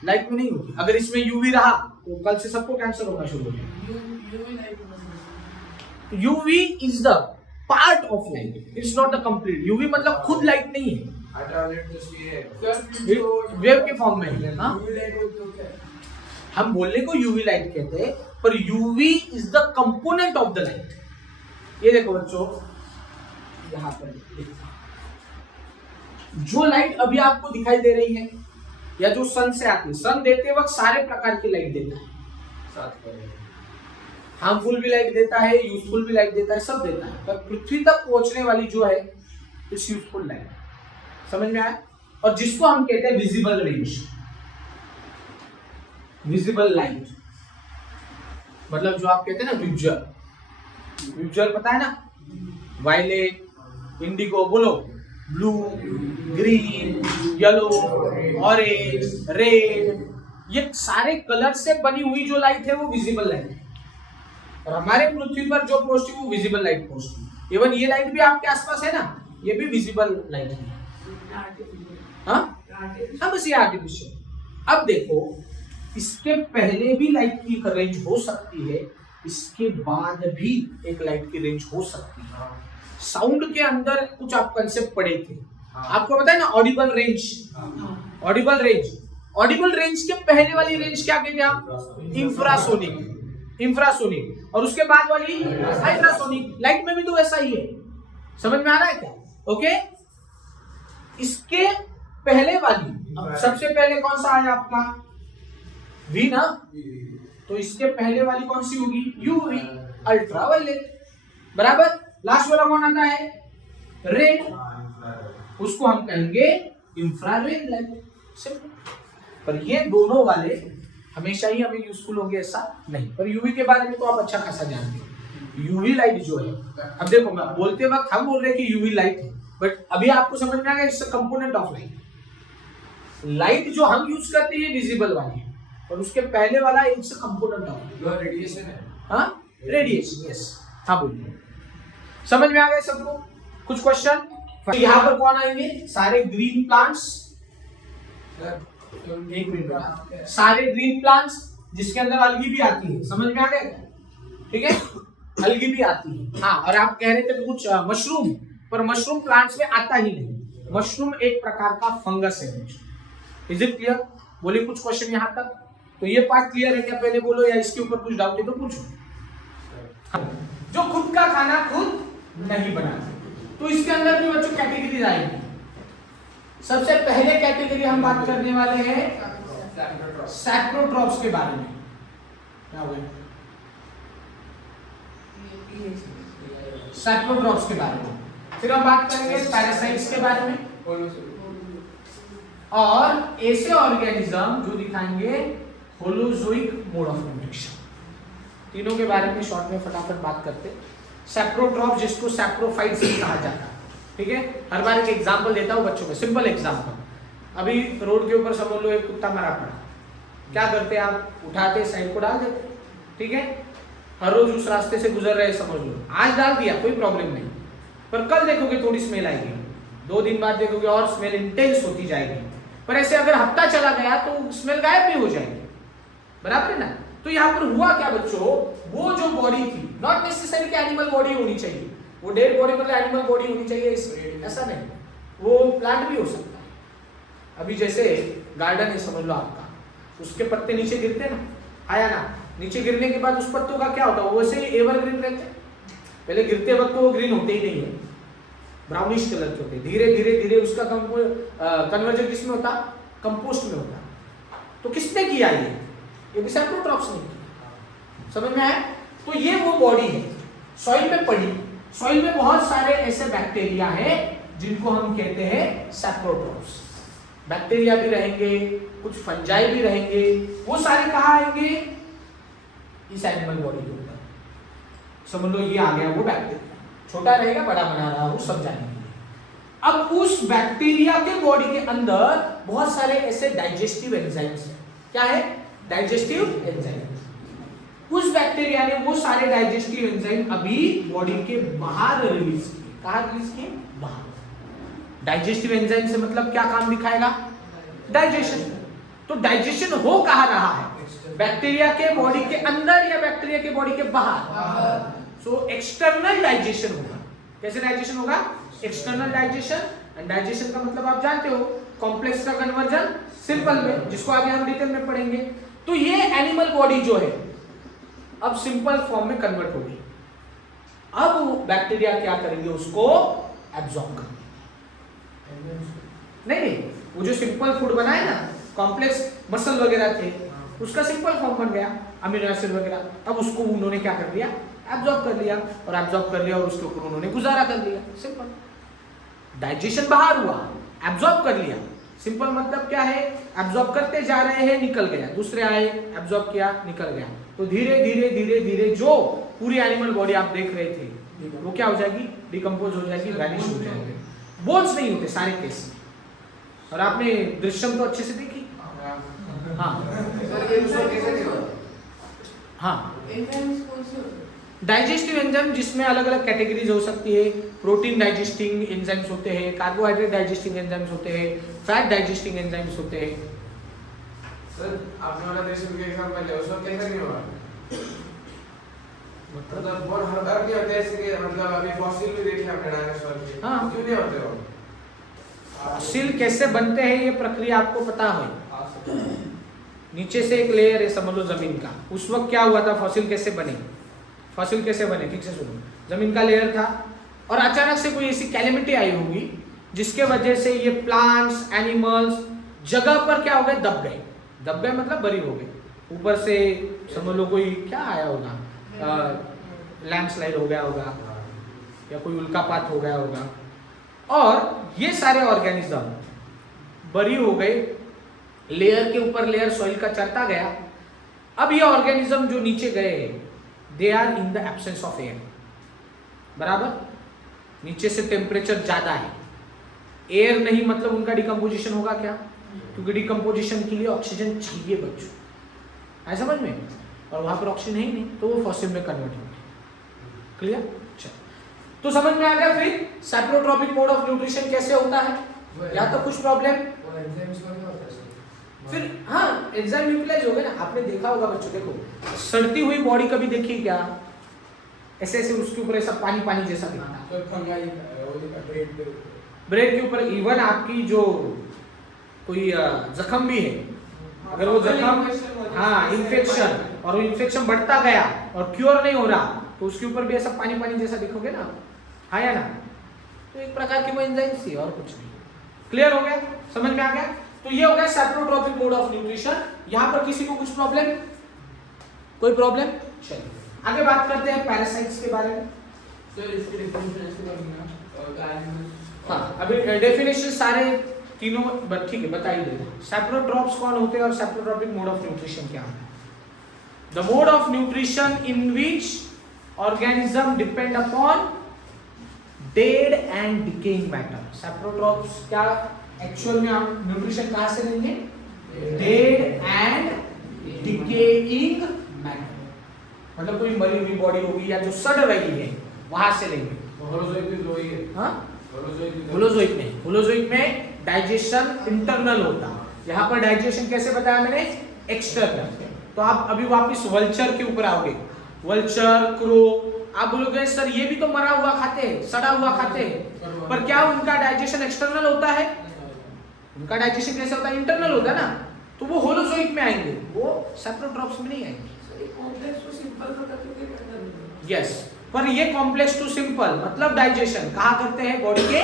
लाइट में नहीं होती। अगर इसमें यूवी रहा तो कल से सबको कैंसर होना शुरू हो जाएगा। UV is the part of light, it's not the complete. UV मतलब खुद लाइट नहीं है, वेव के फॉर्म में है। हाँ? हम बोलने को यूवी लाइट कहते हैं, पर UV is the component of the light. ये देखो बच्चों, यहाँ पर जो लाइट अभी आपको दिखाई दे रही है या जो सन से आती है, सन देते वक्त सारे प्रकार की लाइट देता है। हार्मफुल भी लाइट देता है, यूजफुल भी लाइट देता है, सब देता है। पर पृथ्वी तक पहुंचने वाली जो है इट्स यूजफुल लाइट। समझ में आया? और जिसको हम कहते हैं विजिबल रेंज, विजिबल लाइट मतलब जो आप कहते हैं ना विजुअल, विजुअल पता है ना? वायलेट, इंडिगो, बोलो, blue, green, yellow, orange, red, ये सारे कलर से बनी हुई जो लाइट है वो विजिबल लाइट है। और हमारे पृथ्वी पर जो पहुंचती है वो विजिबल लाइट पहुंचती है। इवन ये लाइट भी आपके आसपास है ना, ये भी विजिबल लाइट है। हाँ बस ये आर्टिफिशियल। अब देखो, इसके पहले भी लाइट की रेंज हो सकती है, इसके बाद भी एक लाइट की रेंज हो सकती है। साउंड के अंदर कुछ आप कंसेप्ट पढ़े थे, आपको पता है ना? Audible range, Audible range, Audible range के पहले वाली रेंज क्या कहते हैं आप? Infrasonic, infrasonic. और उसके बाद वाली अल्ट्रासोनिक। लाइट में भी तो वैसा ही है। समझ में आ रहा है क्या? ओके, इसके पहले वाली, सबसे पहले कौन सा आया आपका? वी ना? तो इसके पहले वाली कौन सी होगी? UV, ultraviolet. बराबर। लास्ट वाला कौन आता है? रेड, उसको हम कहेंगे इंफ्रारेड लाइट। सिंपल। पर ये दोनों वाले हमेशा ही हमें यूजफुल होंगे ऐसा नहीं। पर यूवी के बारे में तो आप अच्छा खासा जानते हो। यूवी लाइट जो है, अब देखो मैं बोलते वक्त हम बोल रहे हैं कि यूवी लाइट है, बट अभी आपको समझ में आ गया it's a component of light. Light जो हम यूज करते हैं विजिबल वाली है, और उसके पहले वाला it's a component of radiation है। हाँ, रेडिएशन। यस, हाँ बोलिए। समझ में आ गए सबको? कुछ क्वेश्चन? यहाँ पर कौन आएंगे? सारे ग्रीन प्लांट्स। एक मिनट, सारे ग्रीन प्लांट्स जिसके अंदर अलगी भी आती है। समझ में आ गया क्या? ठीक है, अलगी भी आती है। हाँ, और आप कह रहे थे कुछ मशरूम, पर मशरूम प्लांट्स में आता ही नहीं। मशरूम एक प्रकार का फंगस है। Is it clear? बोलिए कुछ क्वेश्चन यहाँ तक। तो ये पार्ट क्लियर है क्या? पहले बोलो, या इसके ऊपर कुछ डाउट है तो पूछो। जो खुद का खाना खुद नहीं बनाते, तो इसके अंदर भी बच्चों कैटेगरीज आएंगी। सबसे पहले कैटेगरी हम बात करने वाले हैं सैप्रोट्रॉप्स के बारे में। क्या हुआ? सैप्रोट्रॉप्स के बारे में। फिर हम बात करेंगे पैरासाइट्स के बारे में, और ऐसे ऑर्गेनिज्म जो दिखाएंगे होलोजोइक मोड ऑफ न्यूट्रिशन। तीनों के बारे में शॉर्ट में फटाफट बात करते। सैप्रोट्रॉप जिसको सैप्रोफाइट्स भी कहा जाता है। ठीक है, हर बार एक एग्जांपल देता हूं बच्चों में, सिंपल एग्जांपल। अभी रोड के ऊपर समझ लो एक कुत्ता मरा पड़ा, क्या करते आप? उठाते साइड को डाल देते, ठीक है? हर रोज उस रास्ते से गुजर रहे समझ लो, आज डाल दिया कोई प्रॉब्लम नहीं, पर कल देखोगे थोड़ी स्मेल आएगी, 2 दिन बाद देखोगे और स्मेल इंटेंस होती जाएगी। पर ऐसे अगर हफ्ता चला गया तो स्मेल गायब भी हो जाएगी, बराबर है ना? तो यहाँ पर हुआ क्या बच्चों, वो जो बॉडी थी, नॉट नेसेसरी कि एनिमल बॉडी होनी चाहिए, वो डेड बॉडी मतलब एनिमल बॉडी होनी चाहिए ऐसा नहीं, वो प्लांट भी हो सकता है। अभी जैसे गार्डन है समझ लो आपका, उसके पत्ते नीचे गिरते ना, आया ना, नीचे गिरने के बाद उस पत्तों का क्या होता है, वो वैसे ही एवरग्रीन रहते हैं। पहले गिरते वक्त वो ग्रीन होते ही नहीं है, ब्राउनिश कलर के होते हैं, धीरे धीरे धीरे उसका कन्वर्जन किसमें होता? कंपोस्ट में होता। तो किसने किया ये भी सैप्रोट्रॉप्स ने किया, समझ में आया? तो ये वो बॉडी है, सॉइल में पड़ी, सॉइल में बहुत सारे ऐसे बैक्टीरिया हैं जिनको हम कहते हैं सैप्रोट्रॉप्स। बैक्टीरिया भी रहेंगे, कुछ फंजाई भी रहेंगे, वो सारे कहाँ आएंगे? इस एनिमल बॉडी के ऊपर। समझ लो ये आ गया वो बैक्टीरिया, छोटा रहेगा बड़ा बना रहा हूं समझाने के लिए। अब उस बैक्टीरिया के बॉडी के अंदर बहुत सारे ऐसे डाइजेस्टिव एंजाइम्स हैं। क्या है? Digestive enzyme. उस बैक्टीरिया ने वो सारे डाइजेस्टिव एंजाइम अभी बॉडी के बाहर रिलीज किए। कहाँ रिलीज किए? बाहर। डाइजेस्टिव एंजाइम से मतलब क्या काम दिखाएगा? डाइजेशन। तो डाइजेशन हो कहाँ रहा है? बैक्टीरिया के बॉडी के अंदर या बैक्टीरिया के बॉडी के बाहर? सो एक्सटर्नल डाइजेशन होगा। कैसे डाइजेशन होगा? External digestion. एंड डाइजेशन का मतलब आप जानते हो, कॉम्प्लेक्स का कन्वर्जन सिंपल में, जिसको आगे हम डिटेल में पढ़ेंगे। तो ये एनिमल बॉडी जो है अब सिंपल फॉर्म में कन्वर्ट होगी। अब बैक्टीरिया क्या करेंगे? उसको एब्जॉर्ब करेंगे। नहीं, वो जो सिंपल फूड बनाए ना, कॉम्प्लेक्स मसल वगैरह थे, उसका सिंपल फॉर्म बन गया, अमीनो एसिड वगैरह। अब उसको उन्होंने क्या कर लिया? एब्जॉर्ब कर लिया, और एब्जॉर्ब कर लिया और उसके ऊपर उन्होंने गुजारा कर लिया। सिंपल। डाइजेशन बाहर हुआ, एब्जॉर्ब कर लिया। सिंपल मतलब क्या है? एब्जॉर्ब करते जा रहे हैं, निकल गया, दूसरे आए, एब्जॉर्ब किया, निकल गया। तो धीरे धीरे धीरे धीरे जो पूरी एनिमल बॉडी आप देख रहे थे वो क्या हो जाएगी? डिकम्पोज हो जाएगी, वैनिश हो जाएगी। बोन्स नहीं होते सारे केस में। और आपने दृश्यम तो अच्छे से देखी। हाँ, डाइजेस्टिव एंजाइम जिसमें अलग अलग कैटेगरीज हो सकती है। प्रोटीन डाइजेस्टिंग एंजाइम्स होते हैं, कार्बोहाइड्रेट डाइजेस्टिंग एंजाइम्स होते हैं, फैट डाइजेस्टिंग एंजाइम्स होते हैं। सर आपने वाला दृश्यम के एग्जांपल लिया, उसमें कैसे नहीं हुआ? मतलब बहुत हर बार नहीं होते ऐसे कि मतलब अभी फॉसिल भी देखे हमने डायनासोर के। हाँ, क्यों नहीं होते हो? फॉसिल कैसे बनते हैं ये प्रक्रिया आपको पता है? नीचे से एक लेयर है समझ लो जमीन का, उस वक्त क्या हुआ था? फॉसिल कैसे बने? फॉसिल कैसे बने? ठीक से सुनो। जमीन का लेयर था और अचानक से कोई ऐसी कैलेमिटी आई होगी जिसके वजह से ये प्लांट्स, एनिमल्स जगह पर क्या हो गए? दब गए। दब गए मतलब बरी हो गए। ऊपर से समझ लो कोई क्या आया होगा, लैंडस्लाइड हो गया होगा या कोई उल्कापात हो गया होगा, और ये सारे ऑर्गेनिज्म बरी हो गए, लेयर के ऊपर लेयर सॉइल का चढ़ता गया। अब ये ऑर्गेनिज्म जो नीचे गए they are in the absence of air, बराबर? नीचे से टेम्परेचर ज्यादा है, एयर नहीं, मतलब उनका डिकम्पोजिशन होगा क्या? क्योंकि डिकम्पोजिशन के लिए ऑक्सीजन चाहिए बच्चों, है समझ में? और वहां पर ऑक्सीजन है ही नहीं, तो वो फॉसिल में कन्वर्ट हो गया। क्लियर? अच्छा, तो समझ में आ गया फिर सैप्रोट्रॉपिक मोड ऑफ न्यूट्रिशन कैसे होता है? या तो कुछ प्रॉब्लम फिर? हाँ, एंजाइम यूटिलाइज हो गए ना। आपने देखा होगा बच्चों, देखो सड़ती हुई बॉडी कभी देखी क्या? ऐसे ऐसे उसके ऊपर ऐसा पानी पानी जैसा दिखता है ब्रेड के ऊपर। इवन आपकी जो कोई जख्म भी है, अगर वो जख्म, हाँ इन्फेक्शन, और वो इन्फेक्शन बढ़ता गया और क्योर नहीं हो रहा, तो उसके ऊपर भी ऐसा पानी पानी जैसा देखोगे ना, हाँ या ना? तो एक प्रकार की वो एंजाइम थी और कुछ नहीं। क्लियर हो गया? समझ में आ गया? तो ये हो गया सैप्रोट्रॉपिक मोड ऑफ न्यूट्रिशन। यहां पर किसी को कुछ प्रॉब्लम? कोई प्रॉब्लम? चलिए आगे बात करते हैं पैरासाइट्स के बारे में। सर इसकी डेफिनेशन हाँ, अभी डेफिनेशन सारे तीनों ठीक है बताइए। सैप्रोट्रॉप्स कौन होते हैं और सैप्रोट्रॉपिक मोड ऑफ न्यूट्रिशन क्या होता है? The mode of nutrition in which organism depend upon dead and decaying matter. Saprotrophs क्या एक्चुअल में आप न्यूट्रिशन कहां से लेंगे? डेड एंड डिकेइंग मैटर, मतलब कोई मरी हुई बॉडी होगी या जो सड़ रही है वहां से लेंगे। होलोजोइक भी वही है। हाँ, होलोजोइक होलोजोइक में डाइजेशन इंटरनल होता है, यहाँ पर डाइजेशन कैसे बताया मैंने? एक्सटर्नल। तो आप अभी वापस वल्चर के ऊपर आओगे, वल्चर, क्रो, आप बोलोगे सर ये भी तो मरा हुआ खाते हैं, सड़ा हुआ खाते हैं, पर क्या उनका डाइजेशन एक्सटर्नल होता है? उनका डाइजेशन कैसे होता है? इंटरनल होता है ना, तो वो होलोजोइक में आएंगे, वो सैप्रोट्रॉप्स में नहीं आएंगे। यस, पर ये कॉम्प्लेक्स टू सिंपल मतलब डाइजेशन कहाँ करते हैं? बॉडी के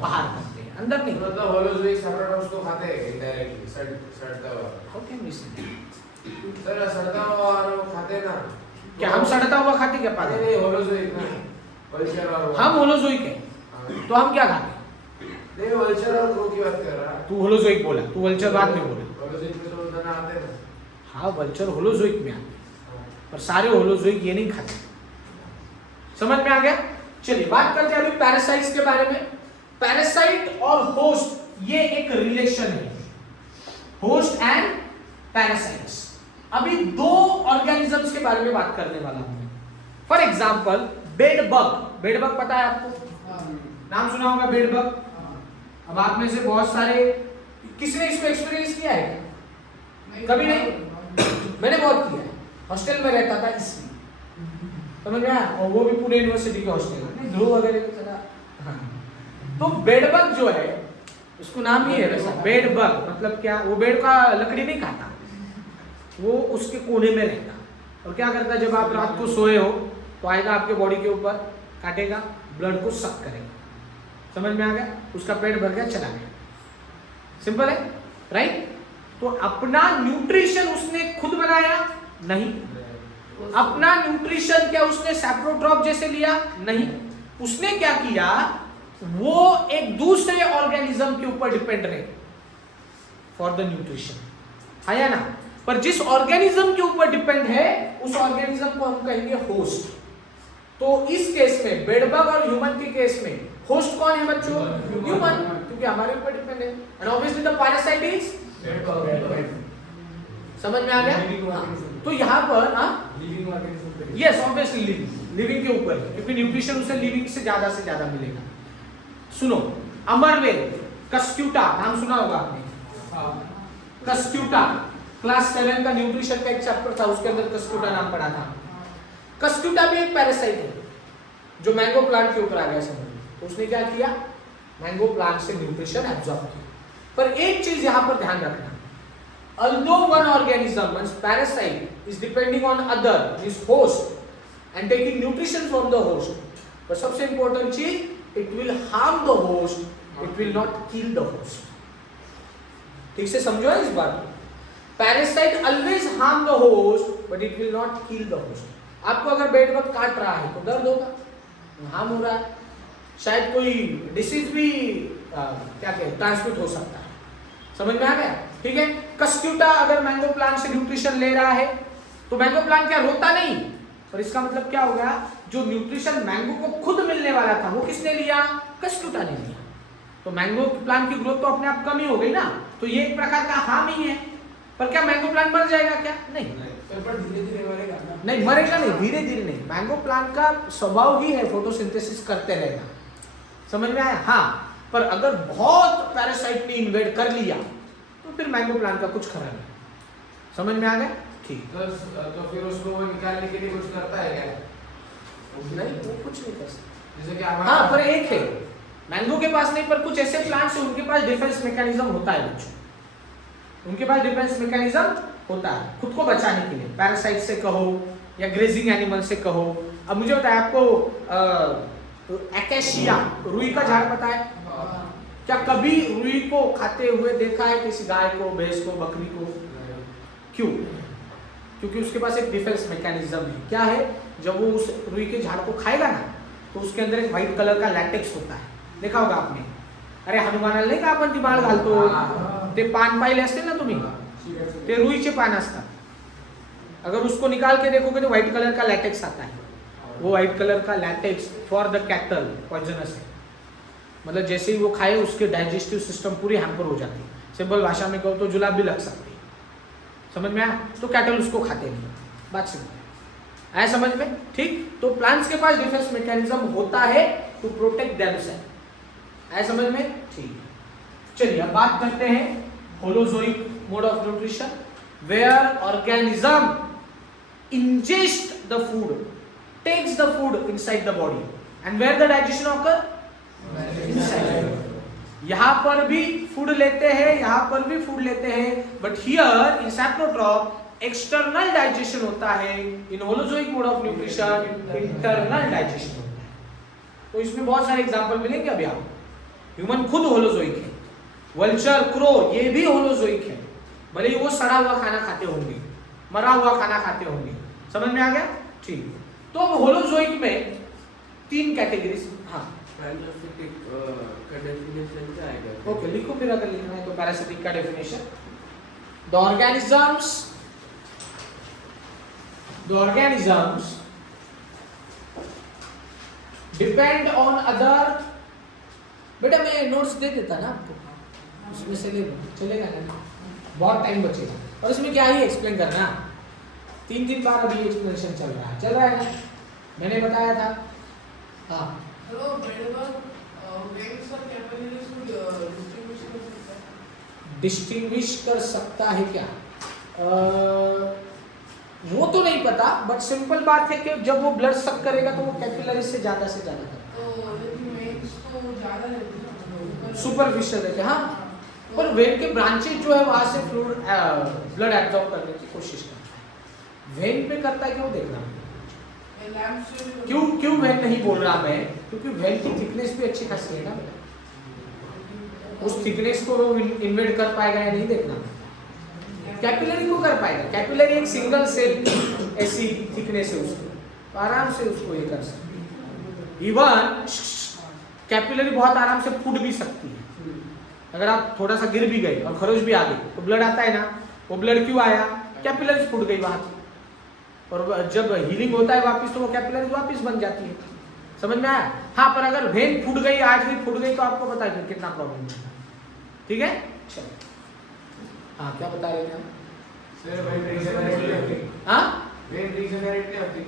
बाहर करते हैं, अंदर नहीं। मतलब होलोजोइक सैप्रोट्रॉप्स को खाते हैं इनडायरेक्टली, सड़ता हुआ। ओके मिस, सर सड़ता हुआ और वो खाते हैं ना। क्या हम सड़ता हुआ खाते क्या? पाते नहीं होलोजोइक ना, वल्चर और हम होलोजोइक है, तो हम क्या खाते? नहीं वल्चर और क्रो की बात कर रहा है। तू होलोजोइक बोला, तू वल्चर बाद में बोला। होलोजोइक में तो दाना आते हैं ना। हाँ, वल्चर होलोजोइक में आते, पर सारे होलोजोइक ये नहीं खाते। समझ में आ गया? चलिए बात करते हैं अभी पैरासाइट्स के बारे में। पैरासाइट और होस्ट ये एक रिलेशन है, होस्ट एंड पैरासाइट्स। अभी दो ऑर्गेनिजम्स के बारे में बात करने वाला हूं। For example bed bug. Bed bug पता है आपको? नाम सुना होगा बेड बग। अब आप में से बहुत सारे, किसने इसको एक्सपीरियंस किया है? कभी नहीं? मैंने बहुत किया है, हॉस्टल में रहता था इसलिए, समझ में आया? और वो भी पूरे यूनिवर्सिटी के हॉस्टल में, ध्रुव वगैरह की तरह। हाँ, तो बेड बग जो है उसको नाम ही है वैसा, बेड बग मतलब क्या? वो बेड का लकड़ी नहीं खाता, वो उसके कोने में रहता, और क्या करता है जब आप रात को सोए हो तो आएगा आपके बॉडी के ऊपर, काटेगा, ब्लड को सक करेगा। समझ में आ गया? उसका पेट भर गया, चला गया। सिंपल है, राइट? तो अपना न्यूट्रिशन उसने खुद बनाया? नहीं। अपना न्यूट्रिशन क्या उसने सैप्रोट्रॉप जैसे लिया? नहीं। उसने क्या किया? वो एक दूसरे ऑर्गेनिज्म के ऊपर डिपेंड रहे फॉर द न्यूट्रिशन, है या ना? पर जिस ऑर्गेनिज्म के ऊपर डिपेंड है उस ऑर्गेनिज्म को हम कहेंगे होस्ट। तो इस केस में बेडबग और ह्यूमन के केस में होस्ट कौन है बच्चों? ह्यूमन, क्योंकि हमारे ऊपर डिपेंड है। And obviously the parasite is समझ में आ गया? तो यहाँ पर यस ऑब्वियसली लिविंग के ऊपर, क्योंकि न्यूट्रिशन उसे लिविंग से ज्यादा मिलेगा। सुनो, अमरवेल, कस्क्यूटा, नाम सुना होगा आपने? कस्क्यूटा क्लास 7 का न्यूट्रिशन का एक चैप्टर था, उसके अंदर कस्क्यूटा नाम पढ़ा था। कस्क्यूटा भी एक पैरासाइट है जो मैंगो प्लांट के ऊपर आ गया समझ। तो उसने क्या किया? मैंगो प्लांट से न्यूट्रिशन एब्जॉर्ब किया। पर एक चीज यहां पर ध्यान रखना, although one organism, one parasite is depending on other, his host, and taking nutrition from the host, but सबसे important चीज, it will harm the host, it will not kill the host. ठीक से समझो इस बात को। Parasite always harm the host, but it will not kill the host. आपको अगर बेड बग काट रहा है तो दर्द होगा, हार्म हो रहा है, शायद कोई डिसीज भी क्या कहते ट्रांसमिट हो सकता है। समझ में आ गया? ठीक है। कस्क्यूटा अगर मैंगो प्लांट से न्यूट्रिशन ले रहा है तो मैंगो प्लांट क्या रोता नहीं, पर इसका मतलब क्या हो गया? जो न्यूट्रिशन मैंगो को खुद मिलने वाला था वो किसने लिया? कस्क्यूटा ने लिया। तो मैंगो प्लांट की ग्रोथ तो अपने आप कम ही हो गई ना, तो ये एक प्रकार का हार्म ही है। पर क्या मैंगो प्लांट मर जाएगा क्या? नहीं, धीरे-धीरे मरेगा। नहीं मरेगा, नहीं, धीरे धीरे नहीं। मैंगो प्लांट का स्वभाव ही है फोटोसिंथेसिस करते रहेगा। समझ में आया? हाँ, पर अगर बहुत पैरासाइट ने इन्वेड कर लिया तो फिर मैंगो प्लांट का कुछ खराब है। समझ में आ गया? ठीक। तो फिर उसको वो निकालने के लिए कुछ करता है क्या? नहीं, वो कुछ नहीं कर सकता। जैसे कि हाँ, पर एक है, मैंगो के पास नहीं, पर कुछ ऐसे प्लांट्स हैं उनके पास डिफेंस मैकेनिज्म होता है बच्चों, उनके पास डिफेंस मैकेनिज्म होता है खुद को बचाने के लिए, पैरासाइट से कहो या ग्रेजिंग एनिमल से कहो। अब मुझे बताया आपको एकेशिया, रुई का झाड़ पता है? क्या कभी रुई को खाते हुए देखा है किसी गाय को, भैंस को, बकरी को? क्यों? क्योंकि उसके पास एक डिफेंस मैकेनिज्म है। क्या है? जब वो उस रुई के झाड़ को खाएगा ना तो उसके अंदर एक व्हाइट कलर का लैटेक्स होता है, देखा होगा आपने। अरे हनुमानाला नाही का आपण ती बाळ घालतो, ते पान पाहिले असतील ना तुम्ही, ते रुईचे पान असतात। अगर उसको निकाल के देखोगे तो व्हाइट कलर का लैटेक्स आता है। वो व्हाइट कलर का latex for the cattle poisonous है। मतलब जैसे ही वो खाए उसके डाइजेस्टिव सिस्टम पूरी हैम्पर हो जाती है। सिंपल भाषा में कहो तो जुलाब भी लग सकती है। समझ में आया? तो कैटल उसको खाते नहीं, बात सिंपल आया समझ में? ठीक, तो प्लांट्स के पास डिफेंस मैकेनिज्म होता है टू प्रोटेक्ट देमसेल्फ। आया समझ में? ठीक, चलिए अब बात करते हैं holozoic mode of nutrition, where organism ingest the food, takes the food inside the body, and where the digestion occur? Inside. यहाँ पर भी फूड लेते हैं, यहाँ पर भी फूड लेते हैं, but here in saprotroph external digestion होता है, in holozoic mode of nutrition internal digestion होता है। तो इसमें बहुत सारे एग्जांपल मिलेंगे अभी आपको। ह्यूमन खुद होलोजोइक है, वल्चर, क्रो ये भी होलोजोइक है, भले ही वो सड़ा हुआ खाना खाते होंगे, मरा हुआ खाना खाते होंगे। समझ में आ गया? ठीक, तो अब होलोजोइक में 3 कैटेगरीज। हाँ पैरासिटिक का डेफिनेशन क्या आएगा? ओके, लिखो फिर अगर लिखना है तो पैरासिटिक का definition, the organisms depend on other. बेटा मैं नोट्स दे देता ना आपको, उसमें से ले लो, चलेगा ना? बहुत टाइम बचेगा और इसमें क्या ही एक्सप्लेन करना, 3 बार अभी एक्सप्लेनेशन चल रहा है ना, मैंने बताया था। हाँ हेलो वेव्स और कैपिलरीज को डिस्टिंग्विश कर सकता है क्या? वो तो नहीं पता, बट सिंपल बात है कि जब वो ब्लड सक करेगा तो वो कैपिलरी से ज्यादा करेगा। तो लेकिन वेव्स तो ज्यादा रहती है ना, सुपरफिशियल रहते हैं। हाँ, पर वेन के ब्रांचेज जो है वहां से फ्लूइड ब्लड एब्जॉर्ब करने की कोशिश करता है। वेन पे करता है कि वो देख रहा है। क्यों वेन नहीं बोल रहा मैं, क्योंकि वेन की थिकनेस भी अच्छी खासी है ना, उस थिकनेस को वो इन्वेड कर पाएगा या नहीं देखना। कैपिलरी को कर पाएगा, कैपिलरी एक सिंगल सेल ऐसी थिकनेस है उसकी, तो आराम से उसको ये कर सकती है। इवन कैपिलरी बहुत आराम से फूट भी सकती है। अगर आप थोड़ा सा गिर भी गए और खरोच भी आ गई तो ब्लड आता है ना, वो ब्लड क्यों आया? कैपिलरी फूट गई वहां से, और जब हीलिंग होता है वापस तो वो कैपिलरी वापस बन जाती है। समझ में आया? हाँ, पर अगर वेन फूट गई, आर्टरी फूट गई तो आपको बता दो कितना प्रॉब्लम होता है। ठीक है, चलो। हाँ, क्या बता रहे थे हम? सर वेन रीजनरेट होती है। हाँ, वेन रीजनरेट नहीं होती।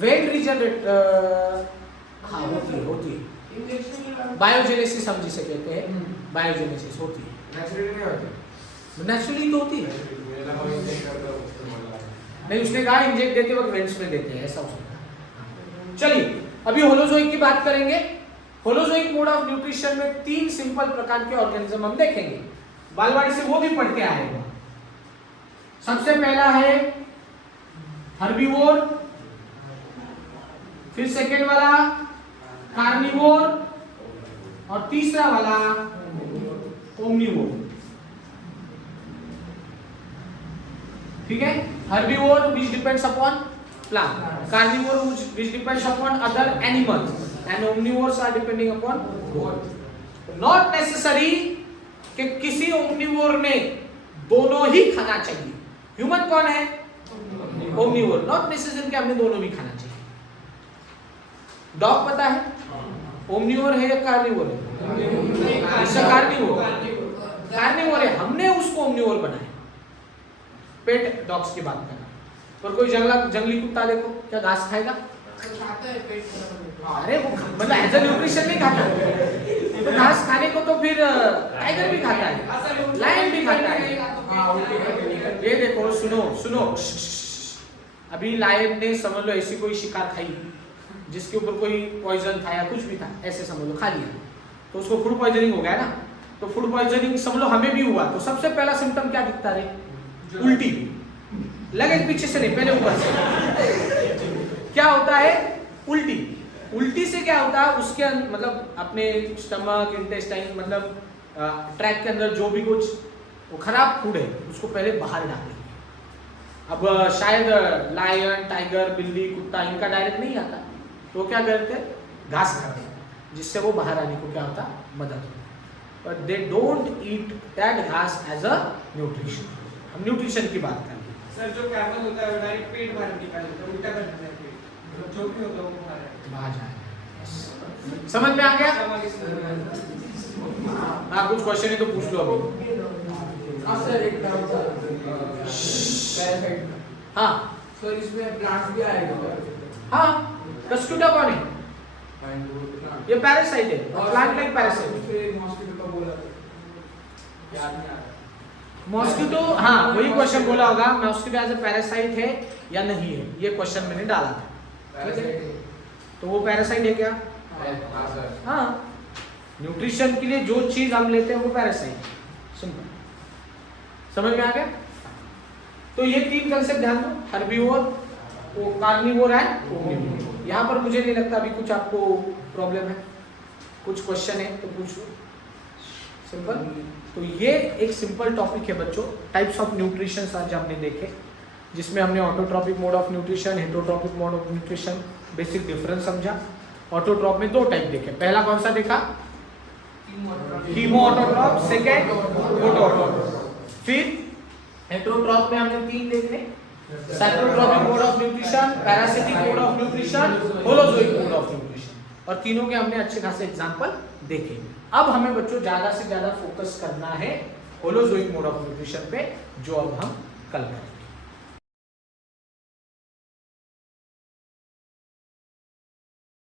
वेन रीजनरेट हाँ होती है। बायोजेनेसिस हम जिसे कहते हैं, बायोजेनेसिस होती है। नेचुरली नहीं होती। नेचुरली तो होती है। नहीं, उसने कहा इंजेक्ट देते वक्त वेंस में देते हैं, ऐसा हो सकता है। चलिए अभी होलोजोइक की बात करेंगे। होलोजोइक मोड ऑफ न्यूट्रिशन में 3 सिंपल प्रकार के ऑर्गेनिज्म हम देखेंगे। बालवाड़ी से वो भी पढ़ के आएगा। सबसे पहला है हर्बीवोर, फिर सेकेंड वाला कार्निवोर, और तीसरा वाला ओमनिवोर। ठीक है, herbivore which depends upon plant, carnivore which depends upon other animals, and omnivores are depending upon both. Not necessary कि किसी omnivore ने दोनों ही खाना चाहिए। ह्यूमन कौन है? omnivore. Not necessary कि हमने दोनों भी खाना चाहिए। डॉग पता है omnivore है या कार्निवोर है? इसका कार्निवोर है, हमने उसको omnivore बनाया। पेट डॉग्स की बात करना, पर कोई जंगली कुत्ता देखो क्या घास खाएगा? खाता है पेट भर। अरे वो मतलब एज अ न्यूट्रिशन नहीं खाता, तो घास खाने को तो फिर टाइगर भी खाता है, लायन भी खाता है। ये देखो, सुनो, अभी लायन ने समझ लो ऐसी कोई शिकार खाई जिसके ऊपर कोई पॉइजन था या कुछ भी था, ऐसे समझ लो खा लिया, तो उसको फूड पॉइजनिंग हो गया ना। तो फूड पॉइजनिंग समझ लो हमें भी हुआ, तो सबसे पहला सिम्टम क्या दिखता रहे? उल्टी। लगे पीछे से नहीं, पहले ऊपर से। क्या होता है? उल्टी। उल्टी से क्या होता है? उसके मतलब अपने स्टमक, इंटेस्टाइन, मतलब ट्रैक के अंदर जो भी कुछ वो खराब फूड है उसको पहले बाहर डालेंगे। अब शायद लायन, टाइगर, बिल्ली, कुत्ता इनका डायरेक्ट नहीं आता, तो क्या करते हैं? घास खाते हैं, जिससे वो बाहर आने को क्या होता? मदद होती है। But they don't eat that घास एज अ न्यूट्रिशन। हम न्यूट्रिशन की बात करें। सर जो कैमल होता है वो डायरेक्ट पेट बाहर निकाल देता है, उल्टा कर देता है पेट, जो भी होता है वो बाहर जाएगा। समझ में आ गया? हाँ कुछ क्वेश्चन है तो पूछ लो अभी। हाँ सर एक डाउट था पैरासाइट का। हाँ सर इसमें प्लांट्स भी आएगा हाँ कस्कुटा कौन है? प्लांट ये पैरासाइट है, प्लांट लाइक पैरासाइट। फिर मॉस्किटो का बोला था याद नहीं आ रहा। मॉस्किटो, हाँ वही क्वेश्चन बोला होगा, मॉस्किटो एज ए पैरासाइट है या नहीं है, ये क्वेश्चन मैंने डाला था। ठीक है, तो वो पैरासाइट है क्या? हाँ सर। हाँ, न्यूट्रिशन के लिए जो चीज हम लेते हैं वो पैरासाइट। सिंपल, समझ में आ गया? तो ये तीन कंसेप्ट ध्यान दो, हर्बीवोर, वो कार्निवोर है, ओमनिवोर। यहाँ पर मुझे नहीं लगता अभी कुछ आपको प्रॉब्लम है, कुछ क्वेश्चन है तो पूछ लो। सिंपल, तो ये एक सिंपल टॉपिक है बच्चों, टाइप्स ऑफ न्यूट्रिशन आज हमने देखे, जिसमें हमने autotrophic mode of nutrition, heterotrophic mode of nutrition, basic difference समझा। ऑटोट्रॉप में दो टाइप देखे, पहला कौन सा देखा? Chemo autotroph, second phototroph. फिर हेटरोट्रॉप में हमने तीन देखे, cyclotrophic mode of nutrition, parasitic mode of nutrition, holozoic mode of nutrition, और तीनों के हमने अच्छे खासे एग्जांपल देखे। अब हमें बच्चों ज्यादा से ज्यादा फोकस करना है होलोजोइक मोड ऑफ न्यूट्रिशन पे, जो अब हम कल करेंगे।